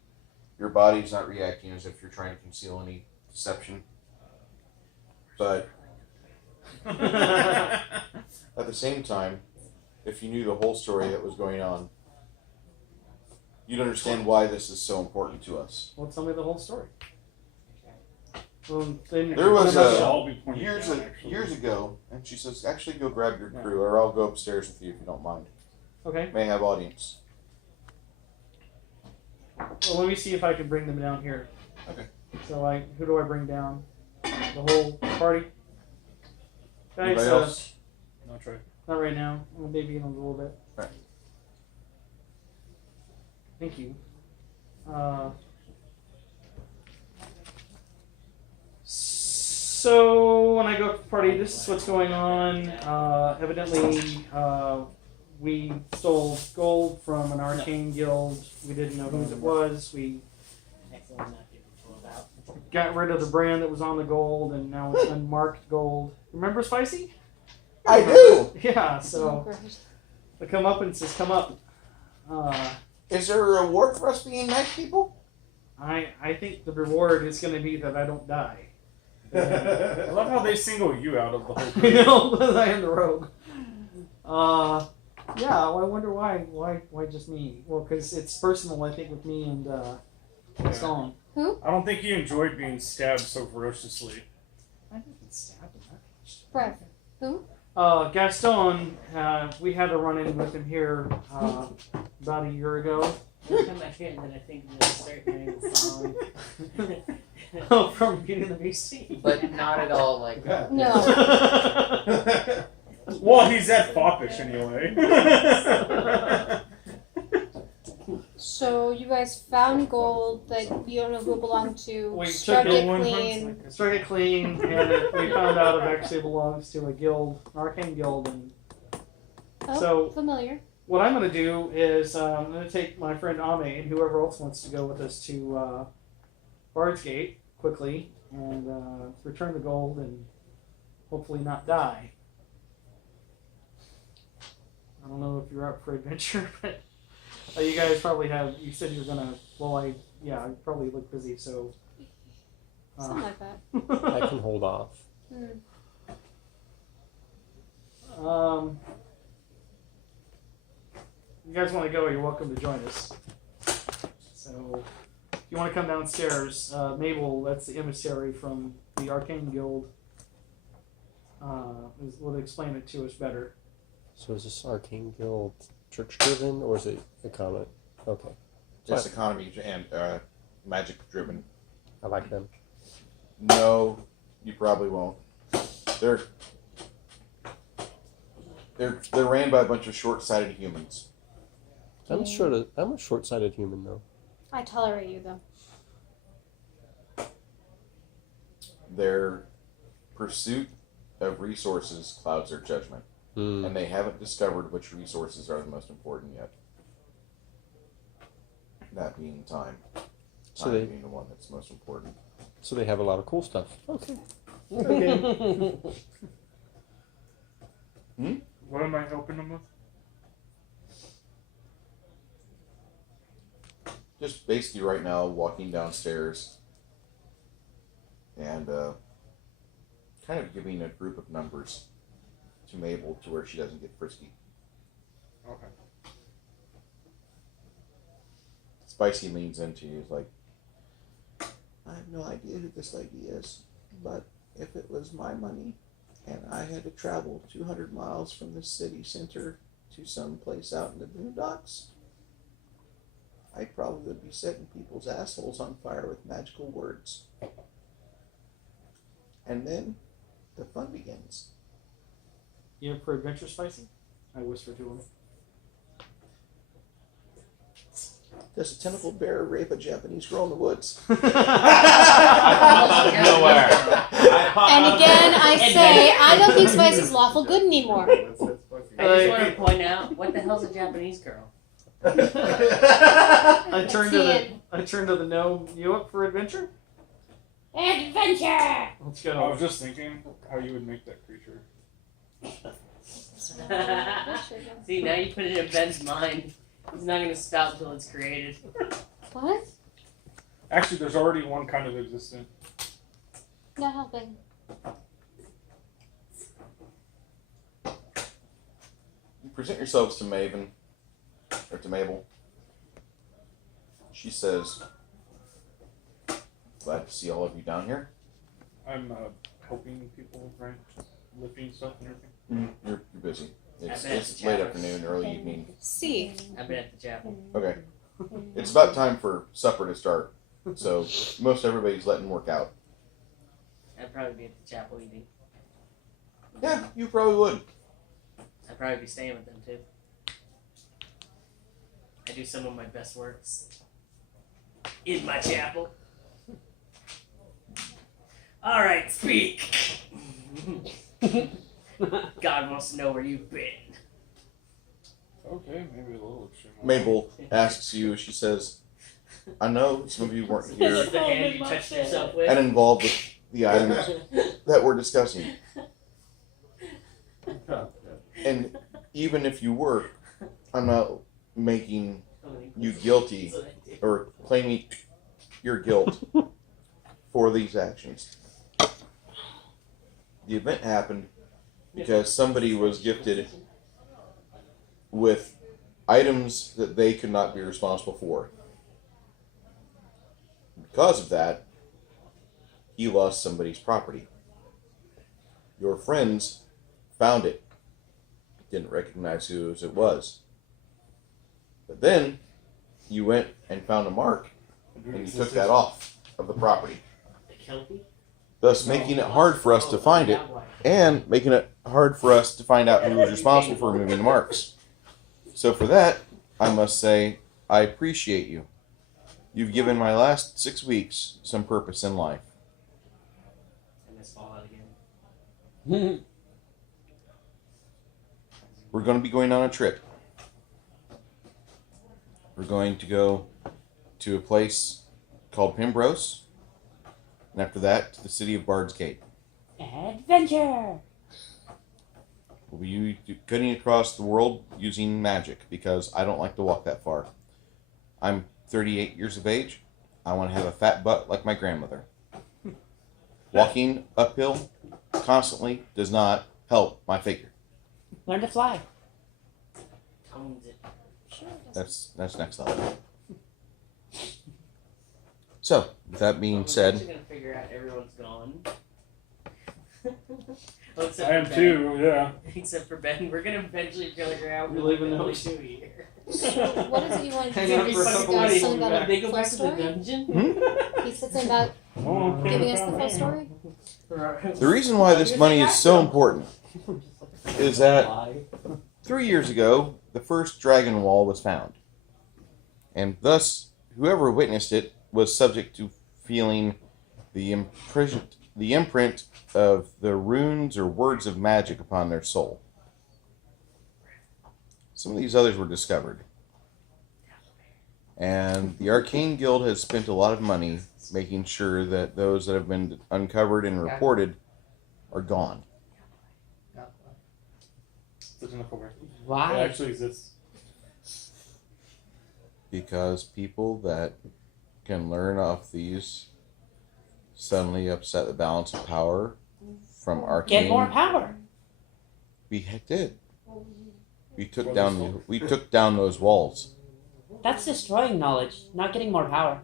Your body's not reacting as if you're trying to conceal any deception. But at the same time, if you knew the whole story that was going on, you'd understand why this is so important to us. Well, tell me the whole story. Then There was Should a all be pointed years down, actually. years ago, and she says, "Actually, go grab your crew, or I'll go upstairs with you if you don't mind. Okay. May have audience." Well, let me see if I can bring them down here. Okay. So who do I bring down? The whole party? Guys, Anybody else? No, try. not right now. Well, maybe in a little bit. Right. Thank you. So when I go to the party, this is what's going on. Evidently, we stole gold from an arcane guild. We didn't know whose it was. We Excellent, not getting pulled out. got rid of the brand that was on the gold, and now it's unmarked gold. Remember Spicy? I do. Yeah. Oh, So great. the come up and says, "Come up." Is there a reward for us being nice people? I think the reward is going to be that I don't die. I love how they single you out of the whole I group. know that I am the rogue. Yeah. Well, I wonder why just me? Well, because it's personal, I think, with me and Gaston. I don't think he enjoyed being stabbed so ferociously. I didn't stab him that much. Brev. Who? Gaston, we had a run-in with him here about a year ago. Every time I hear it, then I think of a certain song. From Beauty and the Beast. But not at all like that. No. Well, he's that foppish anyway. So you guys found gold that you don't know who it belonged to. We Struck took it it. clean. Struck it clean, and we found out it actually belongs to a guild, an arcane guild. And Oh, so familiar. what I'm going to do is I'm going to take my friend Ame and whoever else wants to go with us to Bard's Gate quickly and return the gold and hopefully not die. I don't know if you're up for adventure, but you guys probably have. You said you're gonna. Well, I probably look busy, so. Something like that. I can hold off. You guys want to go? You're welcome to join us. So, if you want to come downstairs, Mabel, that's the emissary from the Arcane Guild, will explain it to us better. So is this Arcane Guild church driven or is it economic? Okay. Just economy and magic driven. I like them. No, you probably won't. They're ran by a bunch of short-sighted humans. I'm a short-sighted human though. I tolerate you though. Their pursuit of resources clouds their judgment, and they haven't discovered which resources are the most important yet. That being time. So Time they- being the one that's most important. So they have a lot of cool stuff. Okay. Okay. What am I helping them with? Just basically right now walking downstairs and kind of giving a group of numbers to Mabel to where she doesn't get frisky. Okay. Spicy leans into you. He's like, I have no idea who this lady is, but if it was my money and I had to travel 200 miles from the city center to some place out in the boondocks, I probably would be setting people's assholes on fire with magical words. And then the fun begins. You up for adventure, Spicy? I whisper to him. Does a tentacle bear rape a Japanese girl in the woods? Nowhere. And again, I say I don't think Spicy's lawful good anymore. I just want to point out, what the hell's a Japanese girl? I turn to the gnome. You up for adventure? Adventure! Let's I go. was just thinking how you would make that creature. See, now you put it in Ben's mind. He's not going to stop until it's created. What? Actually, there's already one kind of existent. Not helping. You present yourselves to Maven, or to Mabel. She says, glad to see all of you down here. I'm helping people, right? Lifting stuff and everything. You're busy. It's I've been at the late chapel. afternoon, early evening. See. I've been at the chapel. Okay. It's about time for supper to start. So most everybody's letting work out. I'd probably be at the chapel eating. Yeah, you probably would. I'd probably be staying with them too. I do some of my best works in my chapel. Alright, speak! God wants to know where you've been. Okay, maybe a little extreme. Mabel asks you, she says, I know some of you weren't This here is the hand you touched yourself with. and involved with the items that we're discussing. And even if you were, I'm not making you guilty or claiming your guilt for these actions. The event happened because somebody was gifted with items that they could not be responsible for. Because of that, he lost somebody's property. Your friends found it. Didn't recognize who it was. But then, you went and found a mark, and you took that off of the property. Thus making it hard for us to find it, and making it hard for us to find out who was responsible for removing the marks. So for that, I must say, I appreciate you. You've given my last 6 weeks some purpose in life. And this Fallout again. We're going to be going on a trip. We're going to go to a place called Pimbrose, and after that, to the city of Bard's Gate. Adventure! We'll be cutting across the world using magic, because I don't like to walk that far. I'm 38 years of age. I want to have a fat butt like my grandmother. Walking uphill constantly does not help my figure. Learn to fly. Tones it. Sure it does. That's next level. So, with that being I'm said, actually gonna figure out everyone's gone. Well, except I am for Ben. too. Yeah. Except for Ben, we're gonna eventually figure out We what live in the the hell we ocean. do here. So what is it you want to Hang do? out He for a said couple something days about and a They go full back to the story. dungeon. He said something about giving us the full story. the reason why this money is so important is that Fly. 3 years ago, the first dragon wall was found. And thus, whoever witnessed it was subject to feeling the imprint of the runes or words of magic upon their soul. Some of these others were discovered. And the Arcane Guild has spent a lot of money making sure that those that have been uncovered and reported are gone. Such an It Why? actually exists. Because people that can learn off these suddenly upset the balance of power from Arcane. Get more power. We did. We took down those walls. That's destroying knowledge, not getting more power.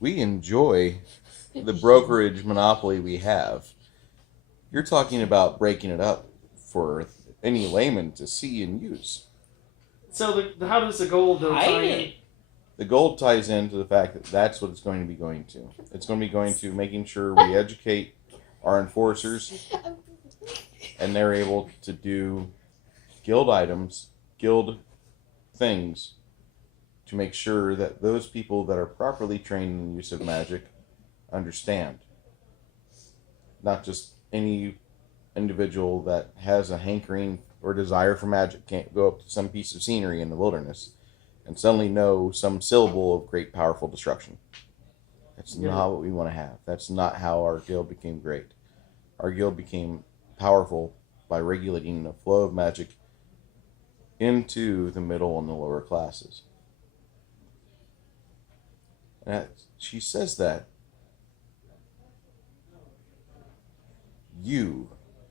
We enjoy the brokerage monopoly we have. You're talking about breaking it up for any layman to see and use. So how does the gold though tie Hide in? it. The gold ties into the fact that that's what it's going to be going to. It's going to be going to making sure we educate our enforcers and they're able to do guild items, guild things to make sure that those people that are properly trained in the use of magic understand. Not just any individual that has a hankering or desire for magic can't go up to some piece of scenery in the wilderness and suddenly know some syllable of great powerful destruction. That's not what we want to have. That's not how our guild became great. Our guild became powerful by regulating the flow of magic into the middle and the lower classes. And she says that you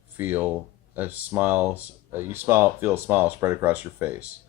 feel a smile. Feel a smile spread across your face.